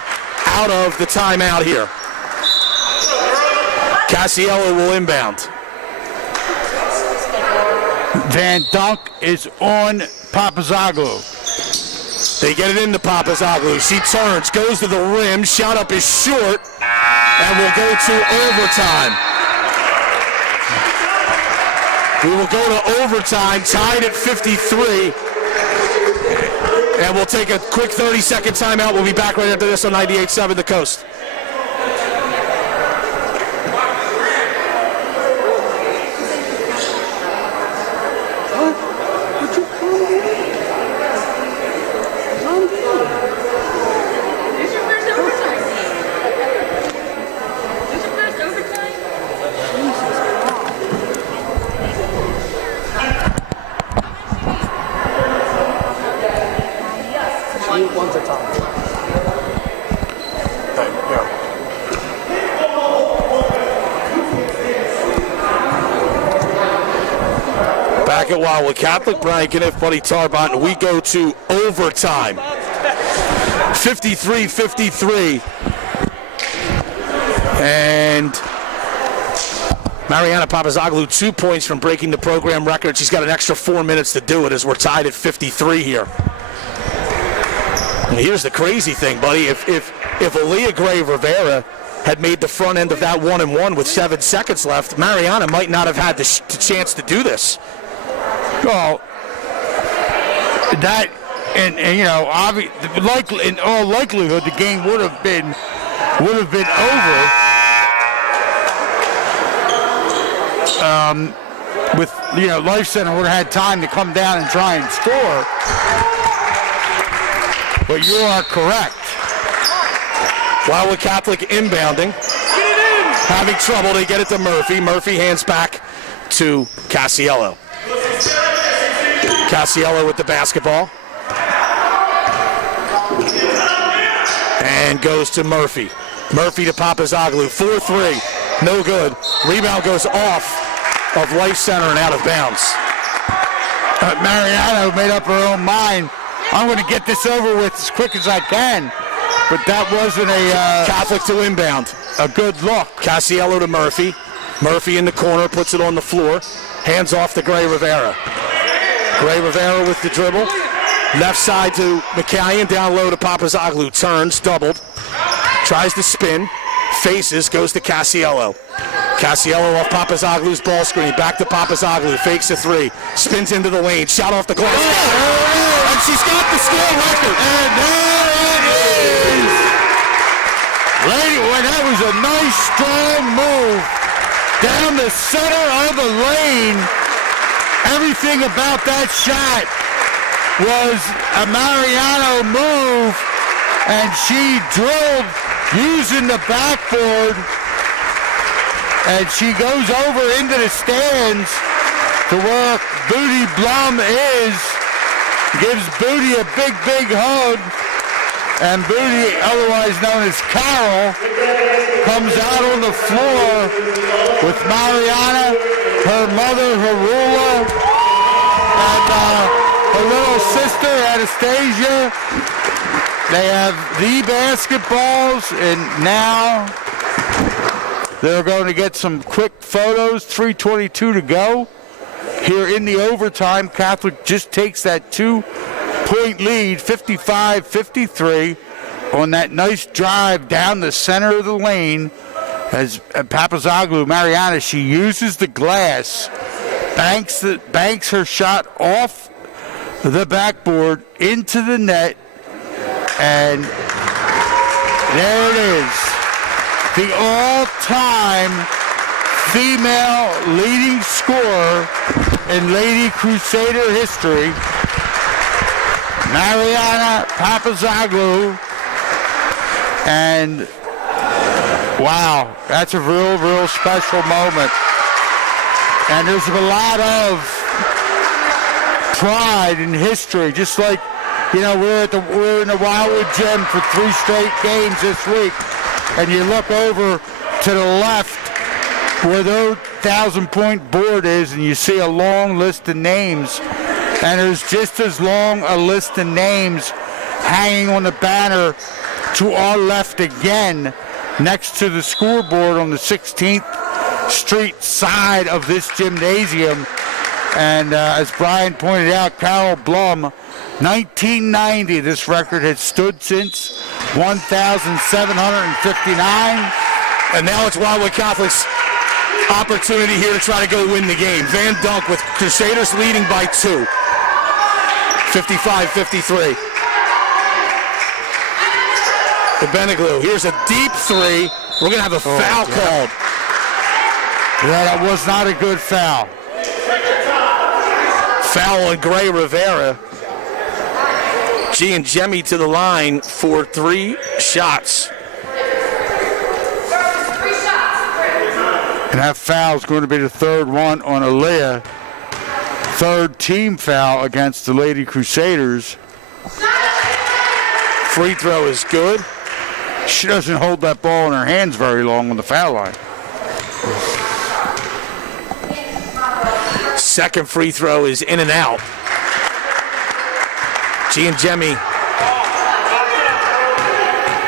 out of the timeout here. Casiello will inbound. Van Dunk is on Papazoglu. They get it into Papazoglu. She turns, goes to the rim. Shot up is short, and will go to overtime. We will go to overtime, tied at 53. And we'll take a quick 30-second timeout. We'll be back right after this on 98.7 The Coast. Back at Wildwood Catholic, Brian Kniff, Buddy Tarbont, and we go to overtime. 53-53. And Mariana Papazoglu, 2 points from breaking the program record. She's got an extra 4 minutes to do it as we're tied at 53 here. And here's the crazy thing, buddy. If Aaliyah Gray Rivera had made the front end of that 1-and-1 with 7 seconds left, Mariana might not have had the chance to do this. Well, that, and in all likelihood, the game would have been over. With Life Center would have had time to come down and try and score. But you are correct. Wildwood Catholic inbounding, having trouble. They get it to Murphy. Murphy hands back to Cassiello. Cassiello with the basketball. And goes to Murphy. Murphy to Papazoglu. 4-3. No good. Rebound goes off of Life Center and out of bounds. Mariano made up her own mind. I'm going to get this over with as quick as I can. But that wasn't a Catholic to inbound. A good look. Cassiello to Murphy. Murphy in the corner, puts it on the floor. Hands off to Gray Rivera. Gray Rivera with the dribble. Left side to McCallion, down low to Papazoglu. Turns, doubled. Tries to spin. Faces, goes to Cassiello. Cassiello off Papazoglu's ball screen. Back to Papazoglu. Fakes a 3. Spins into the lane. Shot off the glass. And she's got the score record. And there it is. Lady, well, that was a nice, strong move down the center of the lane. Everything about that shot was a Mariano move, and she drilled using the backboard, and she goes over into the stands to where Booty Blum is, gives Booty a big, big hug, and Booty, otherwise known as Carol, comes out on the floor with Mariana, her mother, Harula, and her little sister, Anastasia. They have the basketballs, and now they're going to get some quick photos. 3:22 to go. Here in the overtime, Catholic just takes that 2-point lead, 55-53, on that nice drive down the center of the lane. As Papazoglu, Mariana, she uses the glass, banks her shot off the backboard into the net, and there it is. The all-time female leading scorer in Lady Crusader history, Mariana Papazoglu. And wow, that's a real, real special moment. And there's a lot of pride in history, just like, we're in the Wildwood Gym for 3 straight games this week, and you look over to the left where their 1,000-point board is, and you see a long list of names, and there's just as long a list of names hanging on the banner to our left again, next to the scoreboard on the 16th Street side of this gymnasium. And as Brian pointed out, Carol Blum, 1990, this record has stood since 1,759. And now it's Wildwood Catholic's opportunity here to try to go win the game. Van Dunk with Crusaders leading by 2. 55-53. The Beniglu. Here's a deep 3. We're going to have a foul called. Yeah, that was not a good foul. Foul on Gray Rivera. G and Jemmy to the line for 3 shots. And that foul is going to be the 3rd one on Aaliyah. 3rd team foul against the Lady Crusaders. Free throw is good. She doesn't hold that ball in her hands very long on the foul line. 2nd free throw is in and out. G and Jemmy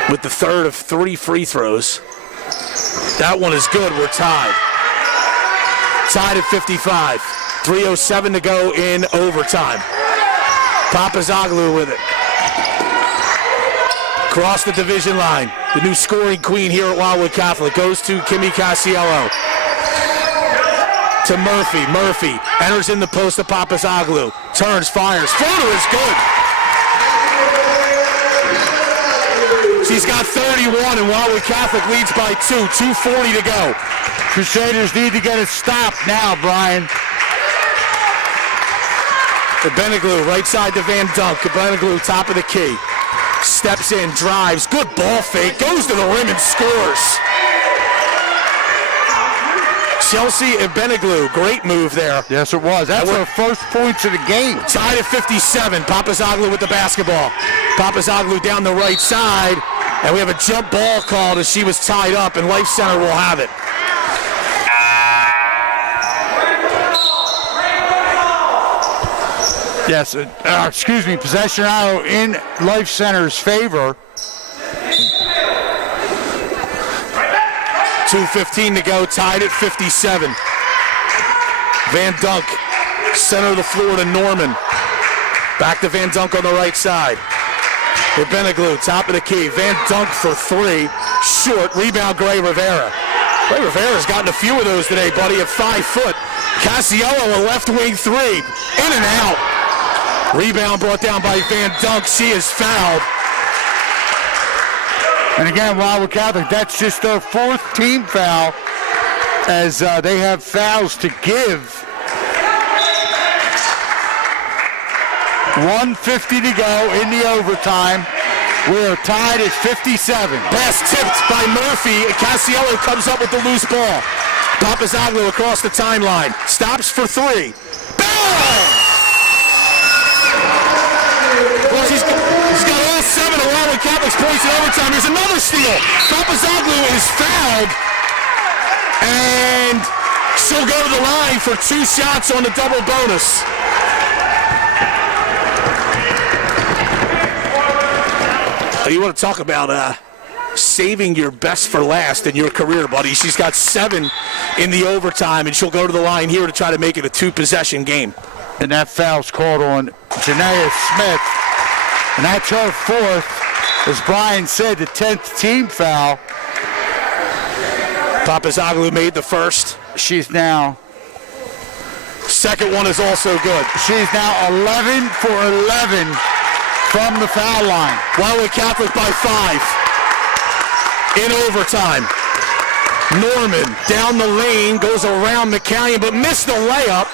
with the 3rd of 3 free throws. That one is good. We're tied. Tied at 55. 3:07 to go in overtime. Papazoglu with it. Across the division line, the new scoring queen here at Wildwood Catholic goes to Kimmy Casiello. To Murphy. Murphy enters in the post to Papazoglu. Turns, fires. Floater is good. She's got 31, and Wildwood Catholic leads by 2. 2:40 to go. Crusaders need to get a stop now, Brian. Beniglu, right side to Van Dunk. Beniglu, top of the key. Steps in, drives, good ball fake, goes to the rim and scores. Chelsea and Beniglu, great move there. Yes, it was. That's our first points of the game. Tied at 57. Papazoglu with the basketball. Papazoglu down the right side, and we have a jump ball called as she was tied up, and Life Center will have it. Yes, possession arrow in Life Center's favor. 2:15 to go, tied at 57. Van Dunk, center of the floor to Norman. Back to Van Dunk on the right side. With Beniglu, top of the key. Van Dunk for 3, short, rebound Gray Rivera. Gray Rivera's gotten a few of those today, buddy, at 5 foot. Casiello, a left wing 3, in and out. Rebound brought down by Van Dunk. She is fouled. And again, Wildwood Catholic, that's just their 4th team foul as they have fouls to give. 1:50 to go in the overtime. We are tied at 57. Pass tipped by Murphy. Casiello comes up with the loose ball. Papazoglu across the timeline. Stops for 3. Bang! He's got all 7 of Wildwood Catholic's points in overtime. Here's another steal. Papazoglu is fouled. And she'll go to the line for 2 shots on the double bonus. You want to talk about saving your best for last in your career, buddy. She's got 7 in the overtime, and she'll go to the line here to try to make it a 2-possession game. And that foul's called on Janaea Smith. And that's her 4th. As Brian said, the 10th team foul. Papazoglu made the first. She's now... Second one is also good. She's now 11 for 11 from the foul line. Wildwood Catholic by 5. In overtime. Norman down the lane, goes around McCallion, but missed the layup.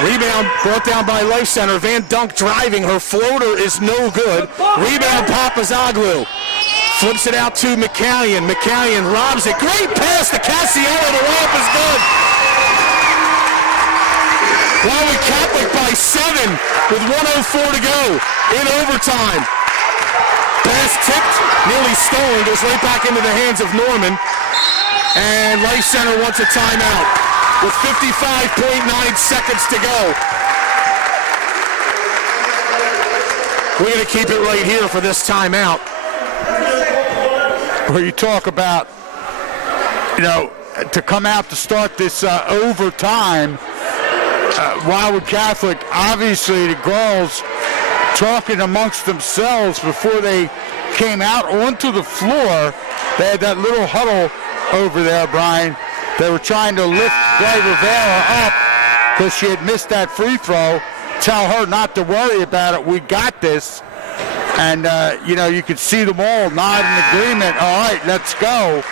Rebound brought down by Life Center. Van Dunk driving. Her floater is no good. Rebound Papazoglu. Flips it out to McCallion. McCallion robs it. Great pass to Casiello. The layup is good. Wildwood Catholic by 7 with 1:04 to go in overtime. Pass tipped, nearly stolen, goes right back into the hands of Norman. And Life Center wants a timeout with 55.9 seconds to go. We're going to keep it right here for this timeout. Where you talk about, to come out to start this overtime, Wildwood Catholic, obviously the girls talking amongst themselves before they came out onto the floor. They had that little huddle over there, Brian. They were trying to lift Gray Rivera up because she had missed that free throw. Tell her not to worry about it. We got this. And, you could see them all nod in agreement. All right, let's go.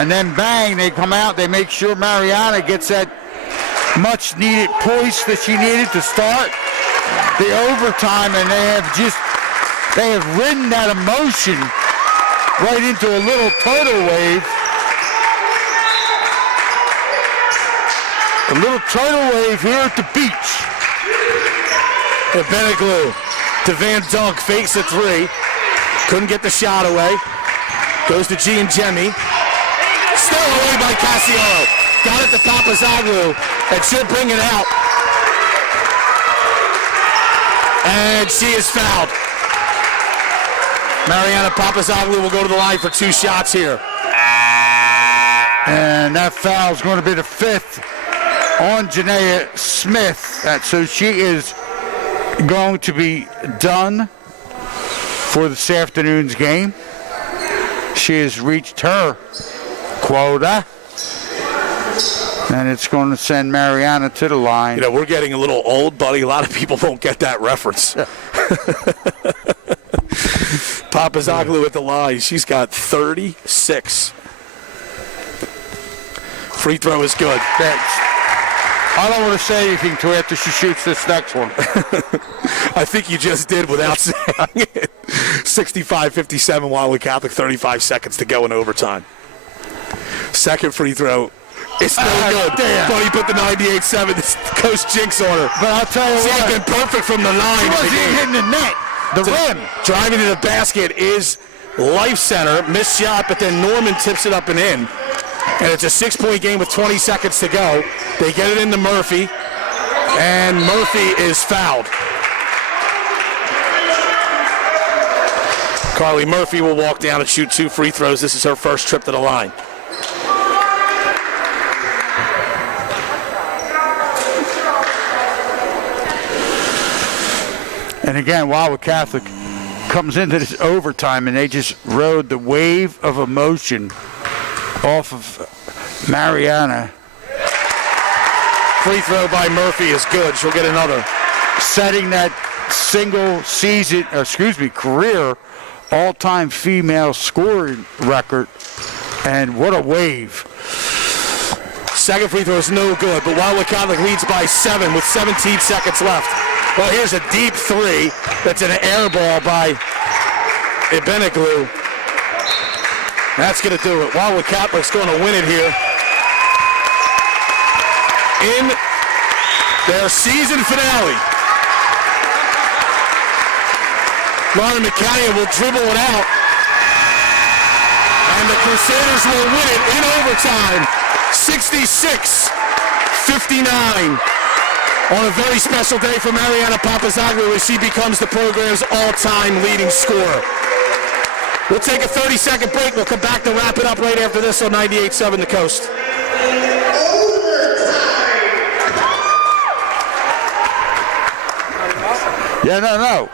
And then bang, they come out. They make sure Mariana gets that much-needed poise that she needed to start the overtime. And they have ridden that emotion right into a little tidal wave. A little tidal wave here at the beach. Beniglu to Van Dunk, fakes a 3. Couldn't get the shot away. Goes to Jean Jemmy. Still away by Casiello. Got it to Papazoglu, and she'll bring it out. And she is fouled. Mariana Papazoglu will go to the line for 2 shots here. And that foul is going to be the 5th on Janaea Smith. So she is going to be done for this afternoon's game. She has reached her quota. And it's going to send Mariana to the line. You know, we're getting a little old, buddy. A lot of people won't get that reference. Papazoglu at the line. She's got 36. Free throw is good. I don't want to say anything to her after she shoots this next one. I think you just did without saying it. 65-57, Wildwood Catholic, 35 seconds to go in overtime. Second free throw. It's no good. Damn. But he put the 98-7. This Coach jinx on her. But I'll tell you She's what. been perfect from the line. She wasn't even hitting the net. The rim. Driving to the basket is Life Center. Missed shot, but then Norman tips it up and in. And it's a 6-point game with 20 seconds to go. They get it into Murphy. And Murphy is fouled. Carly Murphy will walk down and shoot 2 free throws. This is her first trip to the line. And again, Wildwood Catholic comes into this overtime, and they just rode the wave of emotion off of Mariana. Free throw by Murphy is good. She'll get another. Setting that career all-time female scoring record. And what a wave. Second free throw is no good, but Wildwood Catholic leads by 7 with 17 seconds left. Well, here's a deep three. That's an air ball by Ibeneglu. That's going to do it. Wildwood Catholic's going to win it here in their season finale. Lauren McCallion will dribble it out, and the Crusaders will win it in overtime, 66-59. On a very special day for Mariana Papazoglu as she becomes the program's all-time leading scorer. We'll take a 30-second break. We'll come back to wrap it up right after this on 98.7 The Coast. Yeah, no.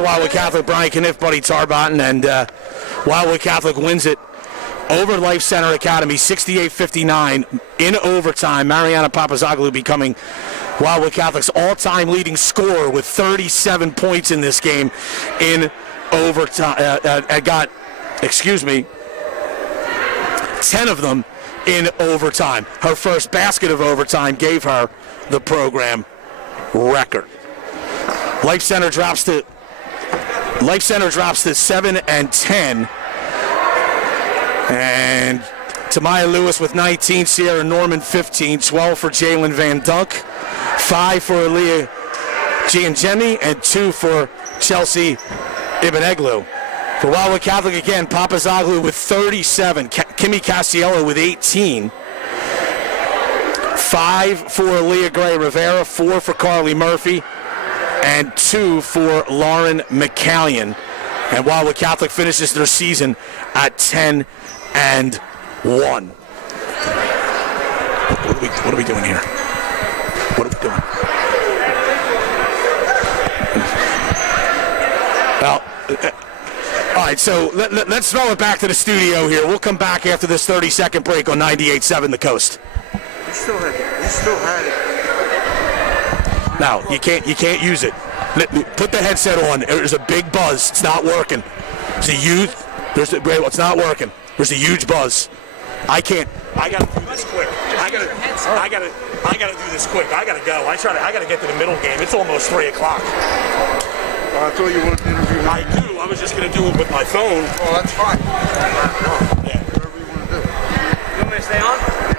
Wildwood Catholic, Brian Kniff, Buddy Tarbotten, and Wildwood Catholic wins it over Life Center Academy, 68-59 in overtime. Mariana Papazoglu becoming Wildwood Catholic's all-time leading scorer with 37 points in this game in overtime. Got 10 of them in overtime. Her first basket of overtime gave her the program record. Life Center drops to 7-10. And Tamaya Lewis with 19, Sierra Norman 15, 12 for Jalen Van Dunk, 5 for Aaliyah Giangemi, and 2 for Chelsea Ibeneglu. For Wildwood Catholic again, Papazoglu with 37, Kimmy Castiello with 18, 5 for Aaliyah Gray Rivera, 4 for Carly Murphy, and 2 for Lauren McCallion. And Wildwood Catholic finishes their season at 10-1. What are we doing here? What are we doing? Well, all right, so let's throw it back to the studio here. We'll come back after this 30-second break on 98.7 The Coast. You still had it. No, you can't use it. Put the headset on. There's a big buzz. It's not working. It's not working. There's a huge buzz. I gotta do this quick. I gotta do this quick. I gotta go. I gotta get to the middle game. It's almost 3 o'clock. I thought you wanted to interview me. I do. I was just gonna do it with my phone. Oh, that's fine. Yeah. Whatever you want to do. gonna stay on?